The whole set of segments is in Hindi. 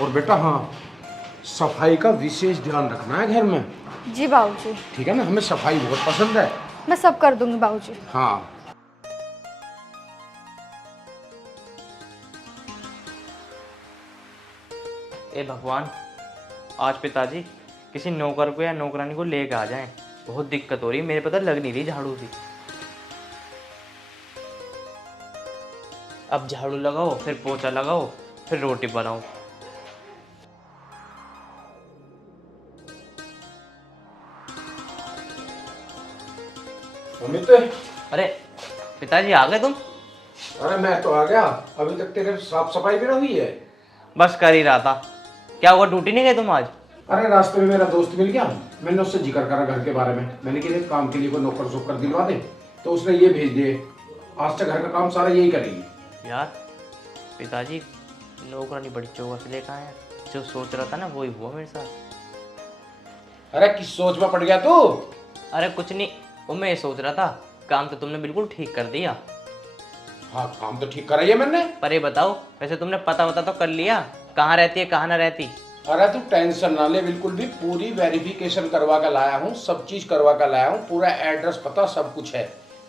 और बेटा हाँ, सफाई का विशेष ध्यान रखना है घर में। जी बाबूजी। ठीक है ना, हमें सफाई बहुत पसंद है। मैं सब कर दूंगी बाबूजी। हाँ। ए भगवान, आज पिताजी किसी नौकर को या नौकरानी को लेके आ जाएं। बहुत दिक्कत हो रही है, मेरे पता लग नहीं रही झाड़ू भी। अब झाड़ू लगाओ, फिर पोछा लगाओ, फिर रोटी बनाओ। अमित, अरे पिताजी आ गए तुम? अरे मैं तो आ गया, अभी तक तेरे साफ सफाई भी ना हुई है। बस कर ही रहा था। क्या हुआ, ड्यूटी नहीं गए तुम आज? अरे रास्ते में मेरा दोस्त मिल गया, मैंने उससे जिक्र करा घर के बारे में। मैंने कहा काम के लिए कोई नौकर सोकर दिलवा दे, तो उसने ये भेज दिए। आज से घर का काम सारा यही करेगी। यार पिताजी, नौकरानी बड़ी चौकस लेकर आए हैं। जो सोच रहा था ना वही हुआ मेरे साथ। अरे किस सोच में पड़ गया तू? अरे कुछ नहीं, वो मैं ये सोच रहा था, काम तो तुमने बिल्कुल ठीक कर दिया। हाँ काम तो ठीक कराइए मैंने। पर ये बताओ, वैसे तुमने पता तो कर लिया कहाँ रहती है कहाँ ना रहती? अरे तू टेंशन ना ले, बिल्कुल भी पूरी वेरिफिकेशन करवा कर लाया हूँ, सब चीज करवा कर लाया हूँ, पूरा एड्रेस पता सब कुछ है।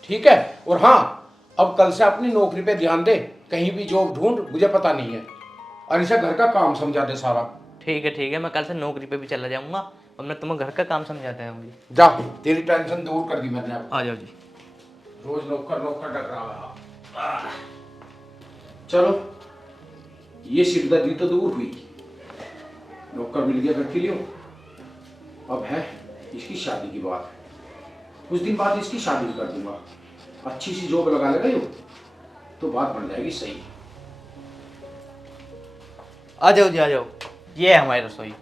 ठीक है। और हाँ, अब कल से अपनी नौकरी पे ध्यान दे, कहीं भी जॉब ढूंढ, मुझे पता नहीं है। और इसे घर का काम समझा दे सारा। ठीक है, मैं कल से नौकरी पे भी चला जाऊंगा और मैं तुम्हें घर का काम समझाता है मुझे। जा, तेरी टेंशन दूर कर दी मैंने अब। आ जाओ जी। रोज नौकर नौकर डर रहा है। चलो, ये सिरदर्दी तो दूर हुई, नौकर मिल गया घर के लिए। अब है इसकी शादी की बात। कुछ दिन बाद इसकी शादी कर दूंगा, अच्छी सी जॉब लगा लेगा यो, तो बात बन जाएगी सही। आ जाओ जी, आ जाओ। ये है हमारी रसोई।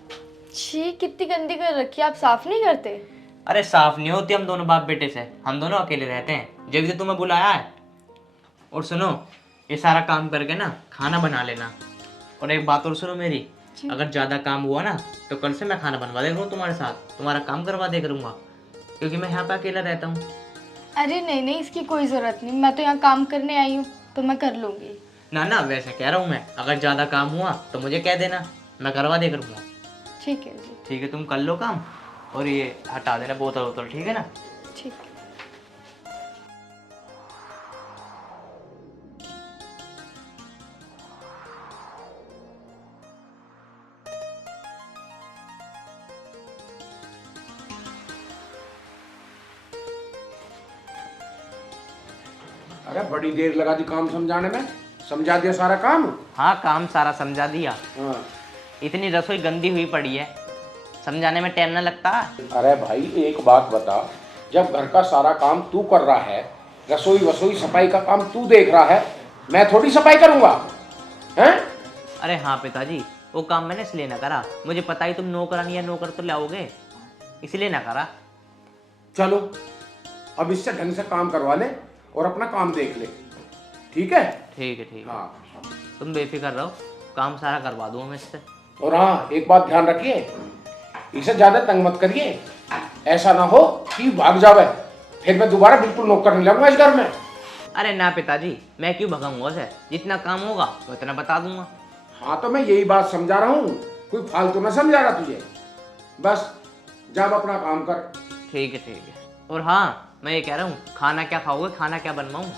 छी, कितनी गंदी कर रखी है, आप साफ नहीं करते? अरे साफ नहीं होती, हम दोनों बाप बेटे से, हम दोनों अकेले रहते हैं, जब से तुम्हें बुलाया है। और सुनो, ये सारा काम करके ना खाना बना लेना। और एक बात और सुनो मेरी, अगर ज़्यादा काम हुआ ना तो कल से मैं खाना बनवा दे करूँ तुम्हारे साथ, तुम्हारा काम करवा दे करूँगा, क्योंकि मैं यहाँ पे अकेला रहता हूँ। अरे नहीं, इसकी कोई ज़रूरत नहीं, मैं तो यहाँ काम करने आई हूँ, तो मैं कर लूँगी। ना वैसे कह रहा हूँ मैं, अगर ज़्यादा काम हुआ तो मुझे कह देना, मैं करवा दे करूँगा। ठीक है जी। ठीक है, तुम कर लो काम और ये हटा देना बोतल वोतल, ठीक है ना? ठीक है। अरे बड़ी देर लगा दी काम समझाने में, समझा दिया सारा काम। हाँ, काम सारा समझा दिया। हाँ। इतनी रसोई गंदी हुई पड़ी है, समझाने में टाइम ना लगता? अरे भाई एक बात बता, जब घर का सारा काम तू कर रहा है, रसोई वसोई सफाई का काम तू देख रहा है, मैं थोड़ी सफाई करूंगा हैं? अरे हाँ पिताजी, वो काम मैंने इसलिए ना करा, मुझे पता ही तुम नौकरानी या नौकर तो लाओगे, इसलिए ना करा। चलो अब इससे ढंग से काम करवा ले और अपना काम देख ले। ठीक है? ठीक है। हाँ। तुम बेफिक्र रहो, काम सारा करवा दूंगा मैं इससे। और हाँ, एक बात ध्यान रखिए, इसे ज्यादा तंग मत करिए, ऐसा ना हो कि भाग जावे, फिर मैं दोबारा बिल्कुल नौकर नहीं लगूंगा इस घर में। अरे ना पिताजी, मैं क्यों भगाऊंगा उसे, जितना काम होगा मैं उतना बता दूंगा। हाँ तो मैं यही बात समझा रहा हूँ, कोई फालतू ना समझा रहा तुझे। बस जब अपना काम कर। ठीक है। और हाँ, मैं ये कह रहा हूँ, खाना क्या खाओगे, खाना क्या बनवाऊँ?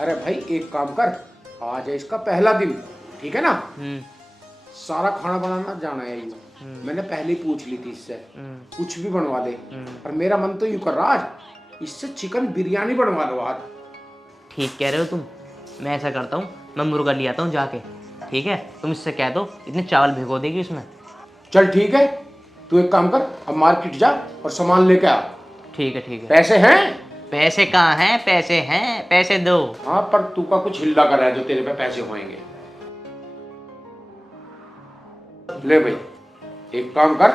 अरे भाई एक काम कर, आज है इसका पहला दिन, ठीक है ना? सारा खाना बनाना जाना है ये, मैंने पहले ही पूछ ली थी इससे, कुछ भी बनवा दे। और मेरा मन तो यूं कर रहा आज इससे चिकन बिरयानी बनवा लो आज। ठीक कह रहे हो तुम, मैं ऐसा करता हूँ, मैं मुर्गा ले आता हूँ जाके, ठीक है? तुम इससे कह दो इतने चावल भिगो देगी उसमें। चल ठीक है, तू एक काम कर, अब मार्केट जा और सामान लेके आ। ठीक है। पैसे हैं? पैसे कहाँ हैं, पैसे दो। हाँ पर तू का कुछ हिल्ला कर रहा है जो तेरे पे पैसे होंगे। ले भाई, एक काम कर,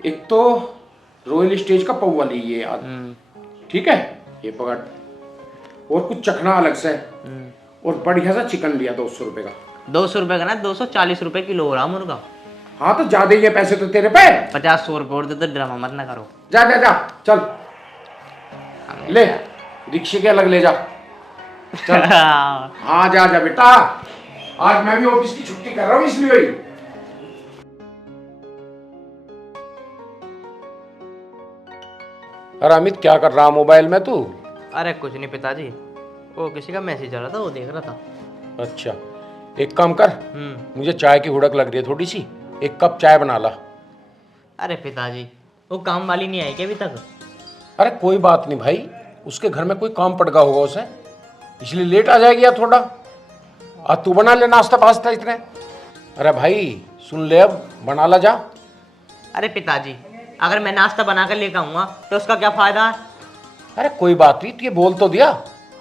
एक तो रॉयल स्टेज का पौवा ली ये याद, ठीक है? ये पकड़, और कुछ चखना अलग से, और बढ़िया सा चिकन लिया 200 रुपए का। 200 रुपए का ना, 240 रुपए किलो हो रहा मुर्गा। हाँ तो ज्यादा ही है पैसे तो तेरे पे। 50-100 रुपए और दे तो ड्रामा मत ना करो। जा चल, ले रिक्शे के अलग ले जा, चल। हाँ जा बेटा। आज मैं भी ऑफिस की छुट्टी कर रहा हूँ इसलिए ही। अरे अमित, क्या कर रहा मोबाइल में तू? अरे कुछ नहीं पिताजी, वो किसी का मैसेज आ रहा था, वो देख रहा था। अच्छा, एक काम कर, मुझे चाय की हुड़क लग रही है थोड़ी सी, एक कप चाय बना ला। अरे पिताजी, वो काम वाली नहीं आई क्या अभी तक? अरे कोई बात नहीं भाई, उसके घर में कोई काम पड़ गया होगा उसे, इसलिए लेट आ जाएगी यार थोड़ा। आज तू बना ले नाश्ता पास्ता इतने। अरे भाई सुन ले, अब बना ला जा। अरे पिताजी, अगर मैं नाश्ता बना कर लेकर आऊंगा तो उसका क्या फायदा है? अरे कोई बात नहीं, ये बोल तो दिया।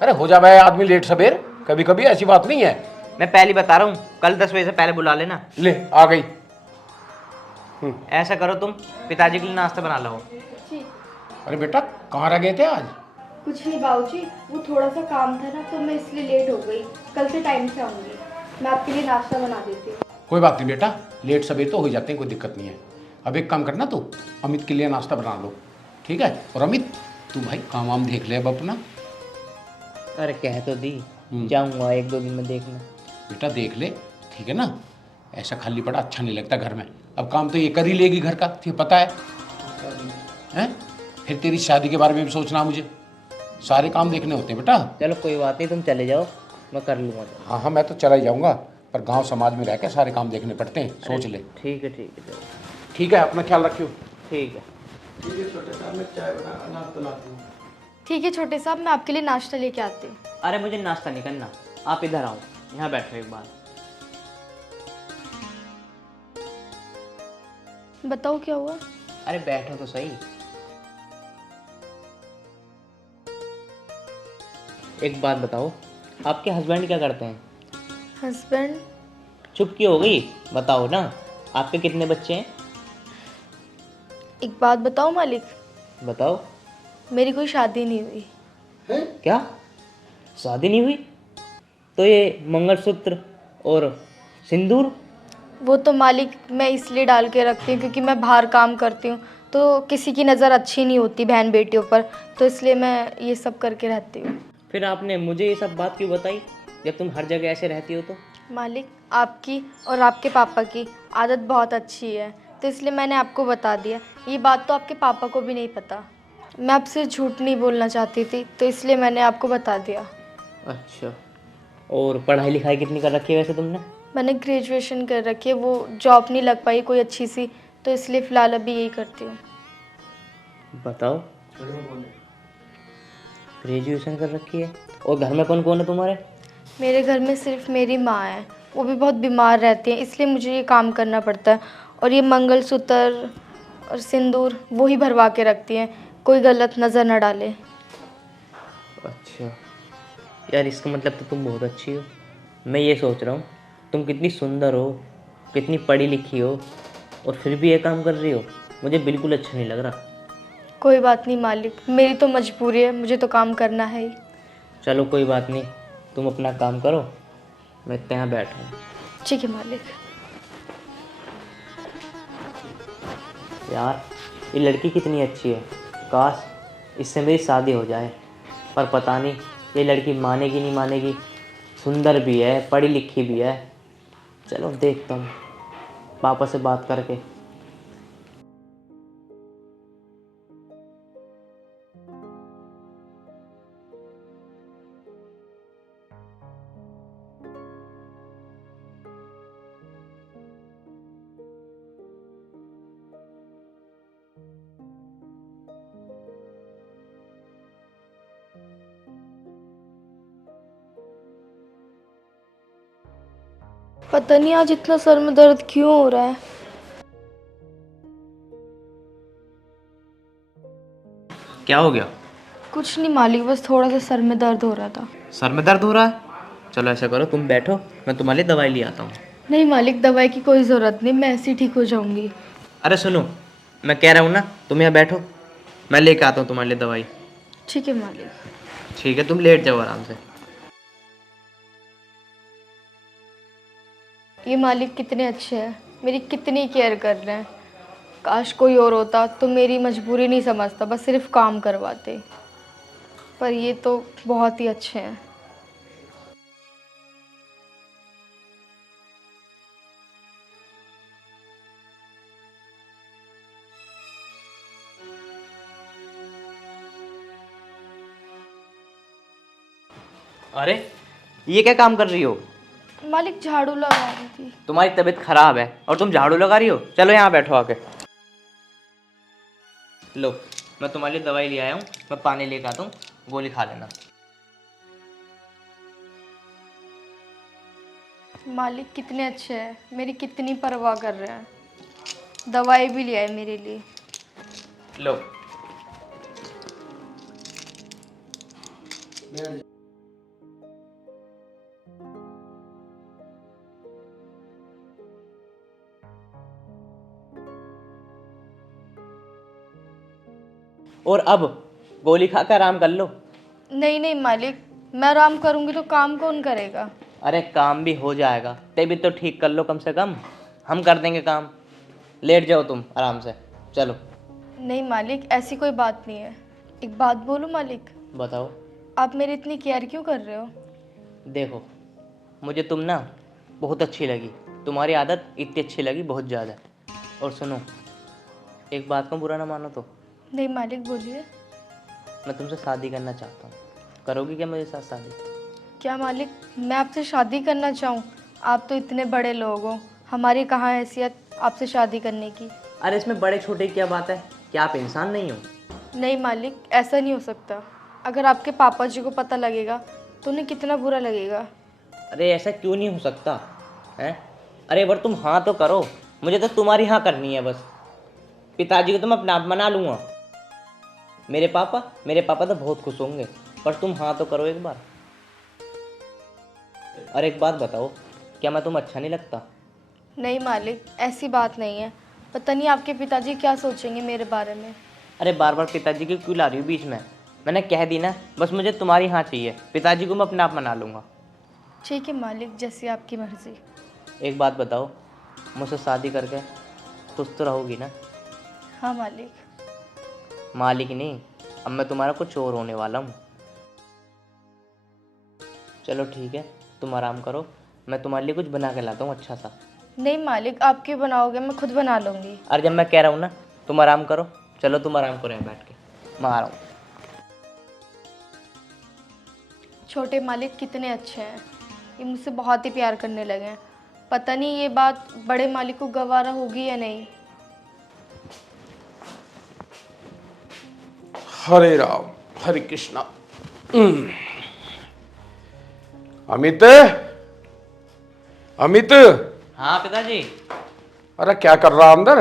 अरे हो जा भाई आदमी लेट सवेर, कभी कभी ऐसी बात नहीं है। मैं पहले बता रहा हूँ, कल 10 बजे से पहले बुला लेना। ले आ गई। ऐसा करो तुम, पिताजी के लिए नाश्ता बना लो। अरे बेटा कहाँ रह गए थे आज? कुछ नहीं बाबूजी, वो थोड़ा सा काम था ना तो मैं इसलिए लेट हो गई। कल से टाइम से आऊँगी, मैं आपके लिए नाश्ता बना देती हूँ। कोई बात नहीं बेटा, लेट सवेर तो हो जाते हैं, कोई दिक्कत नहीं है। अब एक काम करना, तू अमित के लिए नाश्ता बना लो, ठीक है? और अमित तू भाई काम वाम देख ले अब अपना। अरे कह तो दी, जाऊंगा 1-2 दिन में देखना। बेटा देख ले, ठीक है ना? ऐसा खाली पड़ा अच्छा नहीं लगता घर में। अब काम तो ये कर ही लेगी घर का, तुझे पता है? हैं? फिर तेरी शादी के बारे में भी सोचना, मुझे सारे काम देखने होते हैं बेटा। चलो कोई बात नहीं, तुम चले जाओ, मैं कर लूँगा। हाँ हाँ, मैं तो चला ही जाऊँगा, पर गांव समाज में रह के सारे काम देखने पड़ते हैं, सोच ले। ठीक है चलो। ठीक है, अपना ख्याल रखियो। ठीक है। ठीक है छोटे साहब, मैं चाय बना नाश्ता लाती हूँ। ठीक है छोटे साहब, मैं आपके लिए नाश्ता लेके आती हूँ। अरे मुझे नाश्ता नहीं करना, आप इधर आओ, यहाँ बैठो एक बार। बताओ क्या हुआ? अरे बैठो तो सही। एक बात बताओ, आपके हस्बैंड क्या करते हैं? हस्बैंड? चुप क्यों हो गई, बताओ ना। आपके कितने बच्चे हैं? एक बात बताओ मालिक, बताओ। मेरी कोई शादी नहीं हुई। क्या, शादी नहीं हुई? तो ये मंगलसूत्र और सिंदूर? वो तो मालिक मैं इसलिए डाल के रखती हूँ क्योंकि मैं बाहर काम करती हूँ, तो किसी की नज़र अच्छी नहीं होती बहन बेटियों पर, तो इसलिए मैं ये सब करके रहती हूँ। फिर आपने मुझे ये सब बात क्यों बताई, जब तुम हर जगह ऐसे रहती हो तो? मालिक आपकी और आपके पापा की आदत बहुत अच्छी है, तो इसलिए मैंने आपको बता दिया। ये बात तो आपके पापा को भी नहीं पता। मैं आपसे झूठ नहीं बोलना चाहती थी, तो इसलिए मैंने आपको बता दिया। अच्छा, और पढ़ाई लिखाई कितनी कर रखी है वैसे तुमने? मैंने ग्रेजुएशन कर रखी है, वो जॉब नहीं लग पाई कोई अच्छी सी, तो इसलिए फ़िलहाल अभी यही करती हूँ। बताओ, ग्रेजुएशन कर रखी है, और घर में कौन कौन है तुम्हारे? मेरे घर में सिर्फ मेरी माँ है, वो भी बहुत बीमार रहती है, इसलिए मुझे ये काम करना पड़ता है। और ये मंगलसूत्र और सिंदूर वो ही भरवा के रखती हैं, कोई गलत नज़र न डाले। अच्छा यार, इसका मतलब तो तुम बहुत अच्छी हो। मैं ये सोच रहा हूँ, तुम कितनी सुंदर हो, कितनी पढ़ी लिखी हो, और फिर भी ये काम कर रही हो। मुझे बिल्कुल अच्छा नहीं लग रहा। कोई बात नहीं मालिक, मेरी तो मजबूरी है, मुझे तो काम करना है ही। चलो कोई बात नहीं, तुम अपना काम करो, मैं यहाँ बैठा हूँ। ठीक है मालिक। यार ये लड़की कितनी अच्छी है, काश इससे मेरी शादी हो जाए, पर पता नहीं ये लड़की मानेगी नहीं मानेगी। सुंदर भी है, पढ़ी लिखी भी है। चलो देखता हूँ पापा से बात करके। पता नहीं आज इतना सर में दर्द क्यों हो रहा है। क्या हो गया? कुछ नहीं मालिक, बस थोड़ा सा सर में दर्द हो रहा था। सर में दर्द हो रहा है? चलो ऐसा करो, तुम बैठो, मैं तुम्हारे लिए दवाई ले आता हूँ। नहीं मालिक, दवाई की कोई ज़रूरत नहीं, मैं ऐसे ही ठीक हो जाऊंगी। अरे सुनो, मैं कह रहा हूँ ना, तुम यहाँ बैठो, मैं लेके आता हूँ तुम्हारे लिए दवाई। ठीक है मालिक। ठीक है, तुम लेट जाओ आराम से। ये मालिक कितने अच्छे हैं, मेरी कितनी केयर कर रहे हैं। काश कोई और होता तो मेरी मजबूरी नहीं समझता, बस सिर्फ काम करवाते, पर ये तो बहुत ही अच्छे हैं। अरे ये क्या काम कर रही हो? मालिक झाड़ू लगा रही थी। तुम्हारी तबीयत खराब है और तुम झाड़ू लगा रही हो? चलो यहाँ बैठो आके। लो, मैं तुम्हारे लिए दवाई ले आया हूँ, मैं पानी लेकर आता हूँ, गोली खा लेना। मालिक कितने अच्छे हैं, मेरी कितनी परवाह कर रहे हैं। दवाई भी ले आए मेरे लिए। लो। और अब गोली खाकर आराम कर लो। नहीं नहीं मालिक, मैं आराम करूंगी तो काम कौन करेगा? अरे काम भी हो जाएगा, तबीयत तो ठीक कर लो कम से कम, हम कर देंगे काम। लेट जाओ तुम आराम से, चलो। नहीं मालिक, ऐसी कोई बात नहीं है। एक बात बोलूं मालिक? बताओ। आप मेरी इतनी केयर क्यों कर रहे हो? देखो, मुझे तुम ना बहुत अच्छी लगी, तुम्हारी आदत इतनी अच्छी लगी, बहुत ज़्यादा। और सुनो, एक बात को बुरा ना मानो तो, नहीं मालिक, बोलिए। मैं तुमसे शादी करना चाहता हूँ, करोगी क्या मेरे साथ शादी? क्या मालिक, मैं आपसे शादी करना चाहूँ? आप तो इतने बड़े लोग हो, हमारी कहाँ हैसियत आपसे शादी करने की। अरे इसमें बड़े छोटे की क्या बात है, क्या आप इंसान नहीं हो? नहीं मालिक, ऐसा नहीं हो सकता। अगर आपके पापा जी को पता लगेगा तो उन्हें कितना बुरा लगेगा। अरे ऐसा क्यों नहीं हो सकता है? अरे पर तुम हाँ तो करो, मुझे तो तुम्हारी हाँ करनी है बस। पिताजी को तो मैं अपना आप मना लूँगा, मेरे पापा तो बहुत खुश होंगे, पर तुम हाँ तो करो एक बार। और एक बात बताओ, क्या मैं तुम्हें अच्छा नहीं लगता? नहीं मालिक, ऐसी बात नहीं है। पता नहीं आपके पिताजी क्या सोचेंगे मेरे बारे में। अरे बार बार पिताजी की क्यों ला रही हो बीच में? मैंने कह दी ना, बस मुझे तुम्हारी हाँ चाहिए, पिताजी को मैं अपने आप मना लूँगा। ठीक है मालिक, जैसी आपकी मर्जी। एक बात बताओ, मुझसे शादी करके खुश तो रहोगी ना? हाँ मालिक। मालिक नहीं, अब मैं तुम्हारा कुछ और होने वाला हूँ। चलो ठीक है, तुम आराम करो, मैं तुम्हारे लिए कुछ बना के लाता हूँ अच्छा सा। नहीं मालिक, आप क्यों बनाओगे, मैं खुद बना लूँगी। अरे जब मैं कह रहा हूँ ना, तुम आराम करो, चलो तुम आराम करो यहाँ बैठ के, मैं आ रहा हूँ। छोटे मालिक कितने अच्छे हैं, ये मुझसे बहुत ही प्यार करने लगे हैं। पता नहीं ये बात बड़े मालिक को गवारा होगी या नहीं। हरे राम हरे कृष्णा। अमित, अमित। हाँ पिताजी। अरे क्या कर रहा अंदर?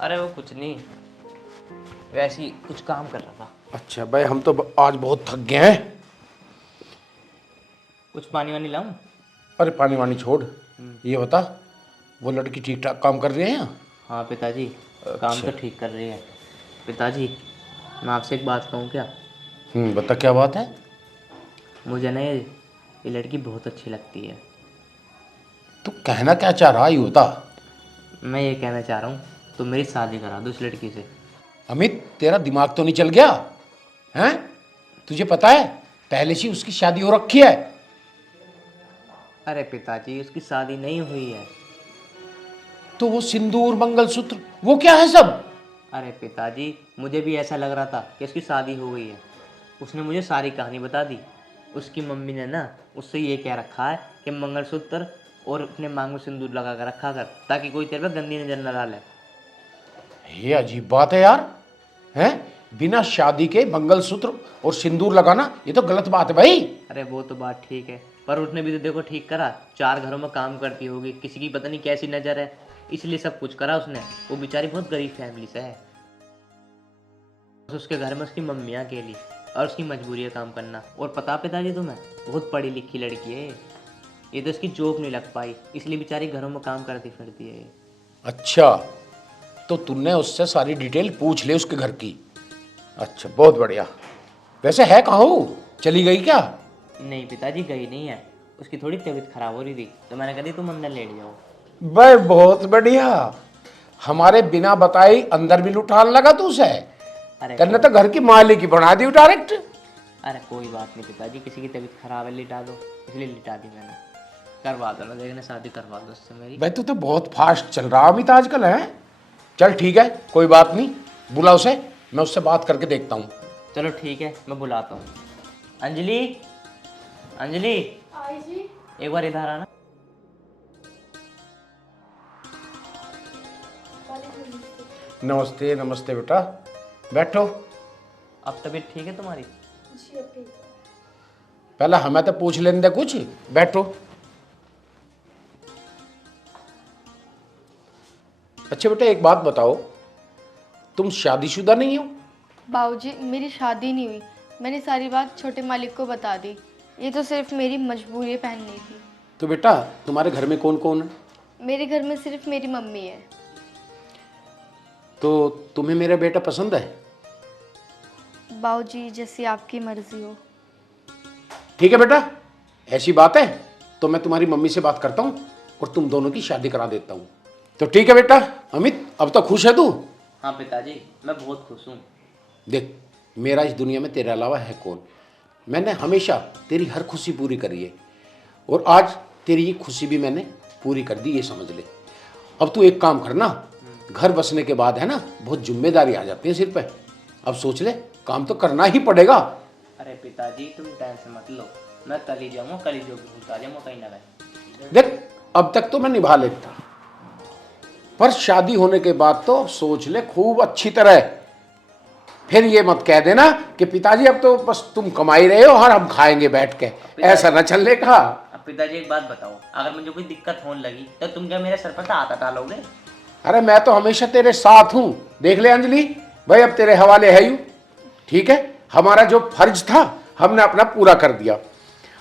अरे वो कुछ नहीं, वैसे ही कुछ काम कर रहा था। अच्छा भाई, हम तो आज बहुत थक गए हैं। कुछ पानी वानी लाऊं? अरे पानी वानी छोड़, ये बता, वो लड़की ठीक ठाक काम कर रही है यहाँ? हाँ पिताजी, काम तो ठीक कर रही है। पिताजी, मैं आपसे एक बात कहूँ क्या? बता क्या बात है? मुझे ना ये लड़की बहुत अच्छी लगती है। तू कहना क्या चाह रहा है ये बता। मैं ये कहना चाह रहा हूँ, तुम मेरी शादी करा दो इस लड़की से। अमित, तेरा दिमाग तो नहीं चल गया हैं? तुझे पता है पहले से उसकी शादी हो रखी है। अरे पिताजी, उसकी शादी नहीं हुई है। तो वो सिंदूर मंगलसूत्र वो क्या है सब? अरे पिताजी, मुझे भी ऐसा लग रहा था कि उसकी शादी हो गई है। उसने मुझे सारी कहानी बता दी। उसकी मम्मी ने ना उससे ये कह रखा है कि मंगलसूत्र और अपने मांग में सिंदूर लगा कर रखा कर, ताकि कोई तेरे पे गंदी नजर न डाले। ये अजीब बात है यार, हैं? बिना शादी के मंगलसूत्र और सिंदूर लगाना ये तो गलत बात है भाई। अरे वो तो बात ठीक है, पर उसने भी तो देखो ठीक करा, 4 घरों में काम करती होगी, किसी की पता नहीं कैसी नज़र है, इसलिए सब कुछ करा उसने। वो बेचारी बहुत गरीब फैमिली से है, बस उसके घर में उसकी मम्मी अकेली, और उसकी मजबूरी है काम करना। और पता पिताजी तुम्हें, बहुत पढ़ी लिखी लड़की है ये तो इसकी जॉब नहीं लग पाई, इसलिए बेचारी घरों में काम करती फिरती है। अच्छा, तो तूने उससे सारी डिटेल पूछ ले उसके घर की? अच्छा बहुत बढ़िया। वैसे है कहाँ वो, चली गई क्या? नहीं पिताजी, गई नहीं है, उसकी थोड़ी तबीयत खराब हो रही थी, तो मैंने कहा दी तुम अंदर लेट जाओ। भाई बहुत बढ़िया, हमारे बिना बताए अंदर भी लुटान लगा तू उसे। अरे तेने तो घर की मालिक ही बना दी डायरेक्ट। अरे कोई बात नहीं पिताजी, किसी की तबीयत खराब है, लिटा दो, इसलिए लिटा दी मैंने। करवा दो ना, देखने शादी करवा दो उससे मेरी। भाई तू तो बहुत फास्ट चल रहा अमित आजकल है। चल ठीक है, कोई बात नहीं, बुला उसे, मैं उससे बात करके देखता हूँ। चलो ठीक है, मैं बुलाता हूँ। अंजलि, अंजलि आई जी। एक बार इधर आना। नमस्ते नमस्ते बेटा, बैठो। अब तबीयत ठीक है तुम्हारी? जी अब ठीक है। पहले हमें तो पूछ लेने दे कुछ। बैठो। अच्छा बेटा एक बात बताओ, तुम शादीशुदा नहीं हो? बाबूजी मेरी शादी नहीं हुई, मैंने सारी बात छोटे मालिक को बता दी। ये तो सिर्फ मेरी मजबूरी पहननी थी। तो बेटा तुम्हारे घर में कौन कौन है? मेरे घर में सिर्फ मेरी मम्मी है। तो तुम्हें मेरा बेटा पसंद है? बाबूजी जैसी आपकी मर्जी हो। ठीक है बेटा, ऐसी बात है तो मैं तुम्हारी मम्मी से बात करता हूँ और तुम दोनों की शादी करा देता हूँ। तो ठीक है बेटा। अमित अब तो खुश है तू? हाँ पिताजी मैं बहुत खुश हूँ। देख मेरा इस दुनिया में तेरे अलावा है कौन। मैंने हमेशा तेरी हर खुशी पूरी करी है और आज तेरी ये खुशी भी मैंने पूरी कर दी, ये समझ ले। अब तू एक काम करना, घर बसने के बाद है ना बहुत जिम्मेदारी आ जाती है सिर पे। अब सोच ले, काम तो करना ही पड़ेगा। अरे पिताजी तुम टेंशन मत लो, मैं कल ही जाऊँगा, कल ही जो भी भूत आ जाऊँगा कहीं ना कहीं। देख अब तक तो मैं निभा लेता, पर शादी होने के बाद तो सोच ले खूब अच्छी तरह। फिर ये मत कह देना कि पिताजी अब तो बस तुम कमाई रहे हो और हम खाएंगे बैठ के, ऐसा न चलने का। अब पिताजी एक बात बताओ, अगर मुझे कोई दिक्कत होने लगी तो तुम क्या मेरे सर पर हाथ डालोगे? अरे मैं तो हमेशा तेरे साथ हूं। देख ले अंजलि भाई, अब तेरे हवाले है यूं। ठीक है, हमारा जो फर्ज था हमने अपना पूरा कर दिया।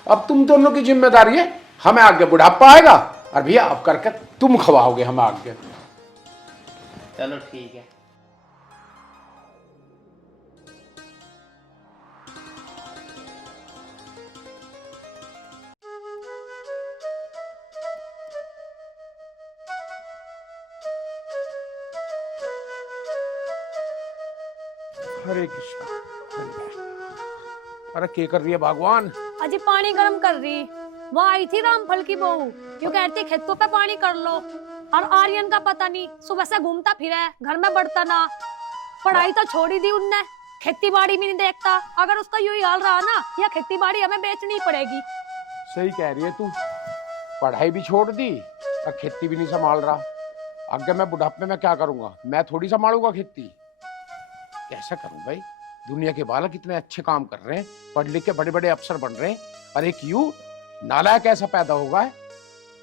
अब तुम दोनों की जिम्मेदारी है, हमें आगे बुढ़ापा आएगा और भैया अब करके तुम खवाओगे हमें आगे। चलो ठीक है। हरे कृष्णा। अरे क्या कर रही है भगवान? अजी पानी गर्म कर रही। वो आई थी रामफल की बहू, क्यों कहती खेतों पे पानी कर लो। और आर्यन का पता नहीं सुबह से घूमता फिरा है, घर में बढ़ता ना। पढ़ाई तो छोड़ी दी उनने, खेती बाड़ी भी नहीं देखता। अगर उसका यूं ही हाल रहा ना, या खेती बाड़ी हमें बेचनी पड़ेगी। सही कह रही है तू, पढ़ाई भी छोड़ दी और खेती भी नहीं संभाल रहा। आगे मैं बुढ़ापे में क्या करूंगा? मैं थोड़ी संभालूंगा खेती। कैसा करूं भाई? दुनिया के बालक इतने अच्छे काम कर रहे हैं, पढ़ लिख के बड़े बड़े अफसर बन रहे हैं, और एक यू नालायक ऐसा पैदा होगा है।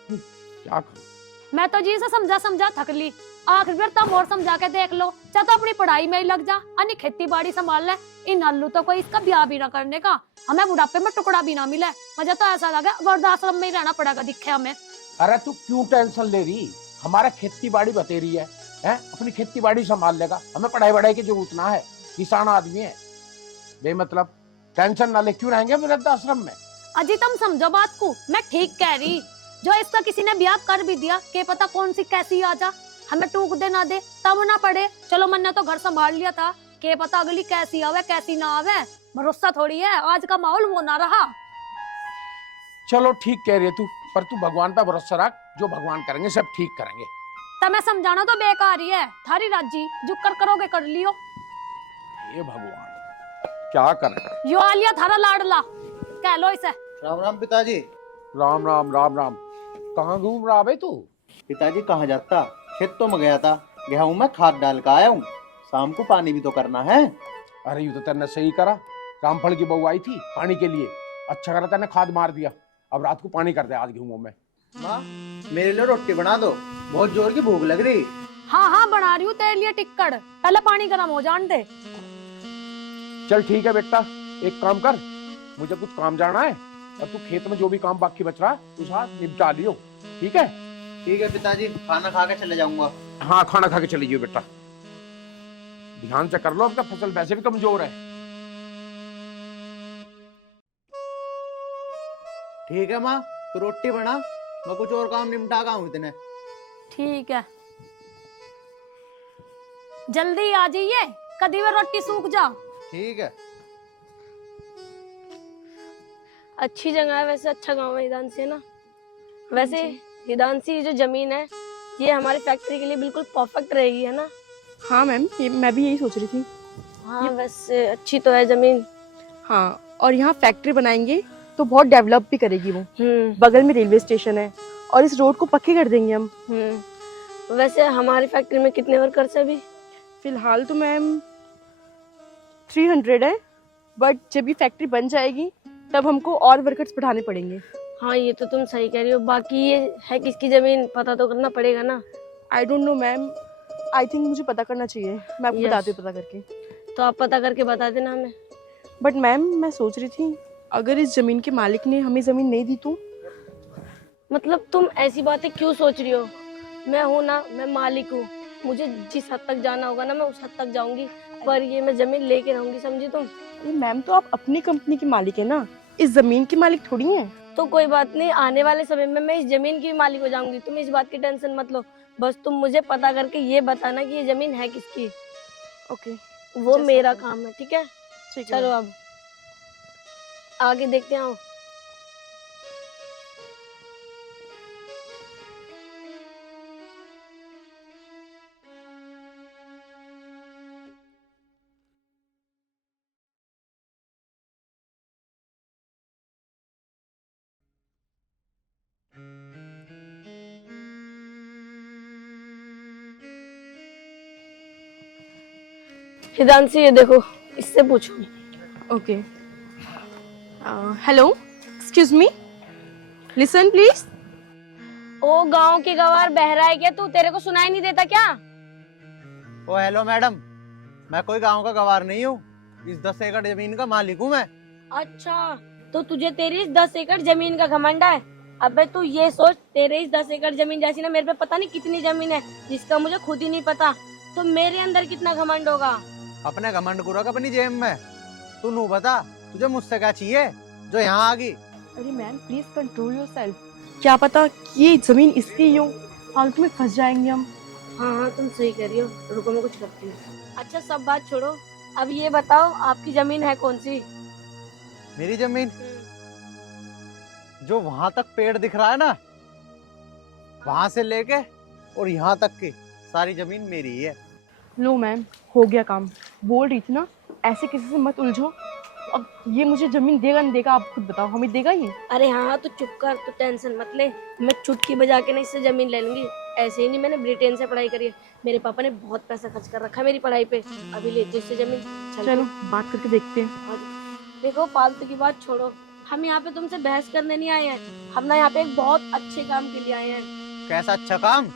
क्या करूं? मैं तो जी से समझा समझा थक ली। आखिर फिर तुम और समझा के देख लो, चाहे तो अपनी पढ़ाई में ही लग जा, अन्य खेती बाड़ी संभाल ले। इन हल्लू तो कोई इसका ब्याह भी ना करने का, हमें बुढ़ापे में टुकड़ा भी ना मिले। मुझे तो ऐसा लगा वृद्धाश्रम में ही रहना पड़ेगा, दिखे हमें। अरे तू क्यों टेंशन ले रही? हमारा खेती बाड़ी बतेरी है, अपनी खेती बाड़ी संभाल लेगा। हमें पढ़ाई वढ़ाई की जरूरत ना है, किसान आदमी है बेमतलब। टेंशन ना ले, क्यों रहेंगे वृद्धाश्रम में? अजी तुम समझो बात को, मैं ठीक कह रही। जो इसका किसी ने ब्याह कर भी दिया, के पता कौन सी कैसी आ जा, हमें टूक दे ना दे, तब ना पड़े। चलो मैंने तो घर संभाल लिया था, के पता अगली कैसी आवे कैसी ना आवे, भरोसा थोड़ी है। आज का माहौल वो ना रहा। चलो ठीक कह रही है तू, पर तू भगवान पे भरोसा रख, जो भगवान करेंगे सब ठीक करेंगे। तब मैं समझाना तो बेकार ही है, थारी राजी जो कर करोगे कर लियो। ये भगवान क्या करे? यो आलिया थारा लाडला, कह लो इसे। राम राम पिताजी। राम राम राम राम। कहाँ घूम रहा भाई तू? पिताजी कहाँ जाता, खेतों में गया था, गया हूँ मैं खाद डाल कर आया हूँ। शाम को पानी भी तो करना है। अरे यू तो तेने सही करा, रामफल की बहू आई थी पानी के लिए, अच्छा करा तेने खाद मार दिया। अब रात को पानी कर दे आज गेहूं में। माँ मेरे लिए रोटी बना दो, बहुत जोर की भूख लग रही। हाँ हाँ बना रही हूँ तेरे लिए टिक्कड़, पहले पानी गर्म हो जान दे। चल ठीक है बेटा, एक काम कर, मुझे कुछ काम जाना है और तू खेत में जो भी काम बाकी बच रहा उस हाथ निपटा लियो। ठीक है? ठीक है पिताजी, खाना खा के चले जाऊंगा। हाँ खाना खा के चली जाइए बेटा, ध्यान से कर लो, आपका फसल वैसे भी कमजोर है। ठीक है माँ, तो रोटी बना, मैं कुछ और काम निपटा हूँ इतने। ठीक है, जल्दी आ जाइए, कदी में रोटी सूख जा। ठीक है। अच्छी जगह है वैसे, अच्छा गांव है हिदानसी, है ना? वैसे हिदानसी जो जमीन है ये हमारी फैक्ट्री के लिए बिल्कुल परफेक्ट रहेगी, है ना? हाँ मैम, ये मैं भी यही सोच रही थी। हाँ वैसे अच्छी तो है जमीन। हाँ, और यहाँ फैक्ट्री बनाएंगे तो बहुत डेवलप भी करेगी वो। हम्म। बगल में रेलवे स्टेशन है और इस रोड को पक्के कर देंगे हम। वैसे हमारी फैक्ट्री में कितने वर्कर्स है अभी? फिलहाल तो मैम 300 है, बट जब ये फैक्ट्री बन जाएगी तब हमको और वर्कर्स बढ़ाने पड़ेंगे। हाँ ये तो तुम सही कह रही हो। बाकी ये है किसकी जमीन, पता तो करना पड़ेगा ना। I don't know ma'am, I think मुझे पता करना चाहिए। मैं आपको Yes. बताती हूँ पता करके। तो आप पता करके बता देना हमें। बट मैम मैं सोच रही थी अगर इस जमीन के मालिक ने हमें जमीन नहीं दी तो? मतलब तुम ऐसी बातें क्यों सोच रही हो? मैं हूँ ना, मैं मालिक हूँ। मुझे जिस हद तक जाना होगा ना मैं उस हद तक जाऊंगी, पर ये मैं जमीन लेके रहूंगी, समझी तुम? अरे मैम तो आप अपनी कंपनी की मालिक है ना, इस जमीन की मालिक थोड़ी है। तो कोई बात नहीं, आने वाले समय में मैं इस जमीन की मालिक हो जाऊंगी। तुम इस बात की टेंशन मत लो। बस तुम मुझे पता करके ये बताना कि ये जमीन है किसकी। ओके वो जैसा मेरा कहो। काम है, ठीक है? ठीक है। चलो अब आगे देखते हैं। आओ। हिदांशी ये देखो, इससे पूछो। Okay hello, excuse me, listen please. ओ गांव के गवार बहरा है क्या तू? तेरे को सुनाई नहीं देता क्या? ओ हेलो मैडम, मैं कोई गांव का गवार नहीं हूँ, इस 10 एकड़ जमीन का मालिक हूँ मैं। अच्छा, तो तुझे तेरी इस 10 एकड़ जमीन का घमंड है? अबे तू ये सोच, तेरे इस 10 एकड़ जमीन जैसी ना मेरे पे पता नहीं कितनी जमीन है जिसका मुझे खुद ही नहीं पता। तो मेरे अंदर कितना घमंड होगा? अपने घमंड को रख अपनी जेब में। तू नू बता, तुझे मुझसे क्या चाहिए जो यहाँ आ गई? अरे मैम प्लीज कंट्रोल योरसेल्फ। क्या पता कि ये जमीन इसकी ही हो, फालतू में फंस जाएंगे हम। हाँ हाँ तुम सही कह रही हो, रुको मैं कुछ करती हूँ। अच्छा सब बात छोड़ो, अब ये बताओ आपकी जमीन है कौन सी? मेरी जमीन जो वहां तक पेड़ दिख रहा है ना, वहां से लेके और यहाँ तक की सारी जमीन मेरी ही है। लो मैम, हो गया काम। बोल रही थी ना ऐसे किसी से मत उलझो। अब ये मुझे जमीन देगा नहीं देगा आप खुद बताओ, हमें देगा ये? अरे हाँ तो चुप कर, तो टेंशन मत ले। मैं चुटकी बजा के ना इससे जमीन ले लूंगी। ऐसे ही नहीं, मैंने ब्रिटेन से पढ़ाई करी है, मेरे पापा ने बहुत पैसा खर्च कर रखा है मेरी पढ़ाई पे। अभी लेती हूँ इससे जमीन। चलो बात करके देखते हैं। देखो फालतू की बात छोड़ो, हम यहाँ पे तुमसे बहस करने नहीं आए हैं। हम ना यहाँ पे एक बहुत अच्छे काम के लिए आए हैं। कैसा अच्छा काम?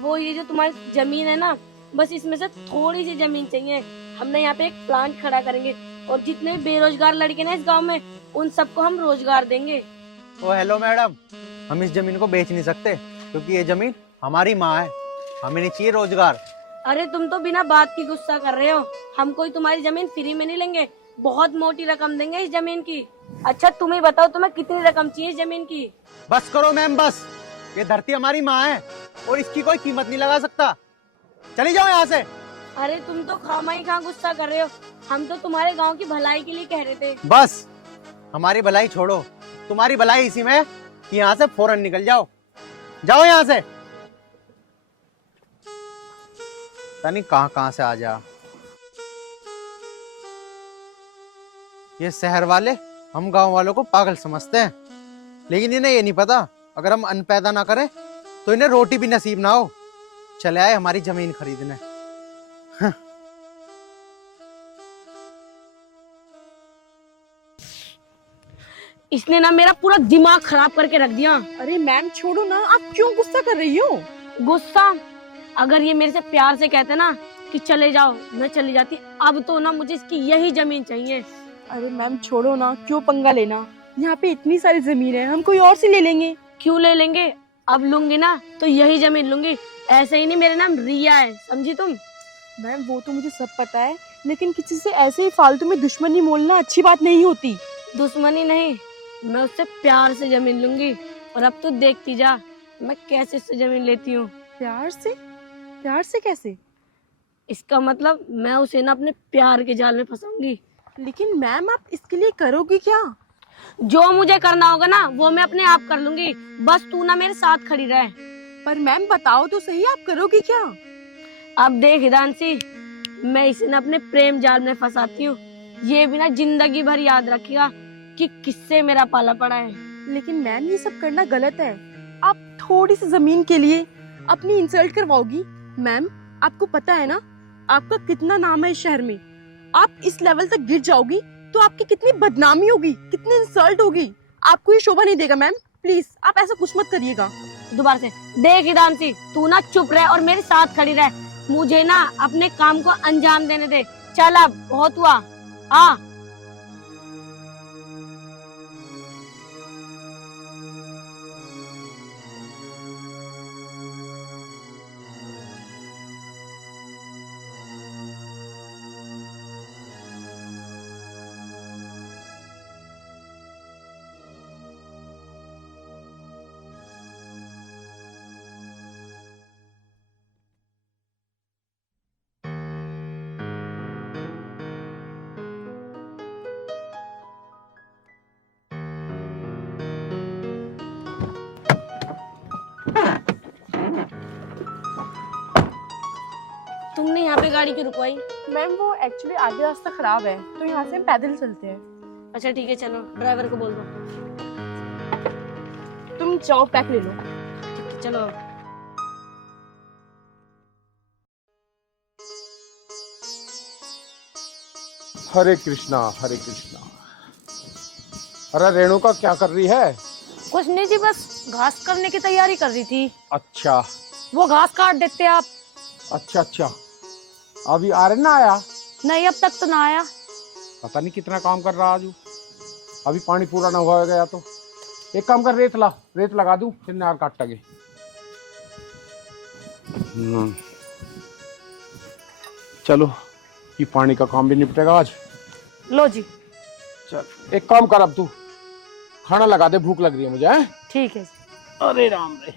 वो ये जो तुम्हारी जमीन है ना, बस इसमें से थोड़ी सी जमीन चाहिए। हमने यहाँ पे एक प्लांट खड़ा करेंगे और जितने भी बेरोजगार लड़के ना इस गांव में, उन सबको हम रोजगार देंगे। ओ हेलो मैडम, हम इस जमीन को बेच नहीं सकते क्योंकि ये जमीन हमारी माँ है, हमें नहीं चाहिए रोजगार। अरे तुम तो बिना बात की गुस्सा कर रहे हो। हम कोई तुम्हारी जमीन फ्री में नहीं लेंगे, बहुत मोटी रकम देंगे इस जमीन की। अच्छा तुम ही बताओ, तुम्हें कितनी रकम चाहिए इस जमीन की? बस करो मैम बस, ये धरती हमारी माँ है और इसकी कोई कीमत नहीं लगा सकता। चली जाओ यहाँ से। अरे तुम तो खामा ही खा गुस्सा कर रहे हो। हम तो तुम्हारे गांव की भलाई के लिए कह रहे थे। बस हमारी भलाई छोड़ो, तुम्हारी भलाई इसी में है कि यहाँ से फौरन निकल जाओ। जाओ यहाँ से। पता नहीं कहाँ से आ जा। ये शहर वाले हम गांव वालों को पागल समझते हैं, लेकिन इन्हें ये नहीं पता अगर हम अन्न पैदा ना करें तो इन्हें रोटी भी नसीब ना हो। चले आए हमारी जमीन खरीदने। इसने ना मेरा पूरा दिमाग खराब करके रख दिया। अरे मैम छोड़ो ना, आप क्यों गुस्सा कर रही हो? गुस्सा? अगर ये मेरे से प्यार से कहते ना कि चले जाओ, मैं चली जाती। अब तो ना मुझे इसकी यही जमीन चाहिए। अरे मैम छोड़ो ना, क्यों पंगा लेना? यहाँ पे इतनी सारी जमीन है, हम कोई और से ले लेंगे। क्यों ले लेंगे? अब लूंगी ना तो यही जमीन लूंगी। ऐसे ही नहीं, मेरा नाम रिया है, समझी तुम? मैम वो तो मुझे सब पता है, लेकिन किसी से ऐसे ही फालतू में दुश्मनी मोलना अच्छी बात नहीं होती। दुश्मनी नहीं, मैं उससे प्यार से जमीन लूंगी। और अब तो देखती जा मैं कैसे उससे जमीन लेती हूँ। प्यार से? प्यार से कैसे? इसका मतलब मैं उसे ना अपने प्यार के जाल में फंसाऊंगी। लेकिन मैम आप इसके लिए करोगी क्या? जो मुझे करना होगा ना वो मैं अपने आप कर लूंगी, बस तू ना मेरे साथ खड़ी रहे। पर मैम बताओ तो सही, आप करोगी क्या? अब देख हिदांशी, मैं इसे ना अपने प्रेम जाल में फंसाती हूँ, ये भी ना जिंदगी भर याद रखिएगा कि किससे मेरा पाला पड़ा है। लेकिन मैम ये सब करना गलत है। आप थोड़ी सी जमीन के लिए अपनी इंसल्ट करवाओगी? मैम आपको पता है ना आपका कितना नाम है इस शहर में। आप इस लेवल तक गिर जाओगी तो आपकी कितनी बदनामी होगी, कितनी इंसल्ट होगी। आपको ये शोभा नहीं देगा मैम। प्लीज आप ऐसा कुछ मत करिएगा। दोबारा से देख हिदांशी, तू ना चुप रह और मेरे साथ खड़ी रह। मुझे ना अपने काम को अंजाम देने दे। चल अब बहुत हुआ। हाँ तुमने यहाँ पे गाड़ी क्यों रुकवाई? मैम वो एक्चुअली आगे रास्ता खराब है तो यहाँ से हम पैदल चलते हैं। अच्छा ठीक है, चलो ड्राइवर को बोल दो। तुम जाओ पैक ले लो। चलो हरे कृष्णा हरे कृष्णा। अरे रेणुका क्या कर रही है? कुछ नहीं जी, बस घास करने की तैयारी कर रही थी। अच्छा वो घास काट देते आप। अच्छा अच्छा। अभी आर्यन ना आया? नहीं अब तक तो ना आया। पता नहीं कितना काम कर रहा आज वो। अभी पानी पूरा ना हुआ गया तो एक काम कर, रेत लगा दूं फिर नार काट लगे। चलो ये पानी का काम भी निपटेगा आज। लो जी। चल एक काम कर, अब तू खाना लगा दे, भूख लग रही है मुझे। हैं? ठीक है। अरे राम रे।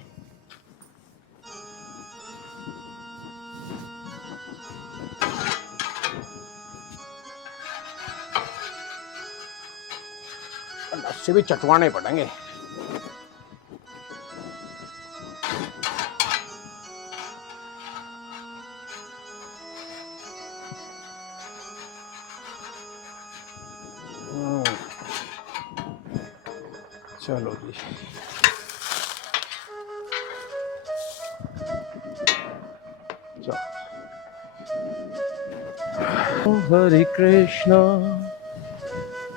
लस्सी भी चटवाने पड़ेंगे। चलो जी।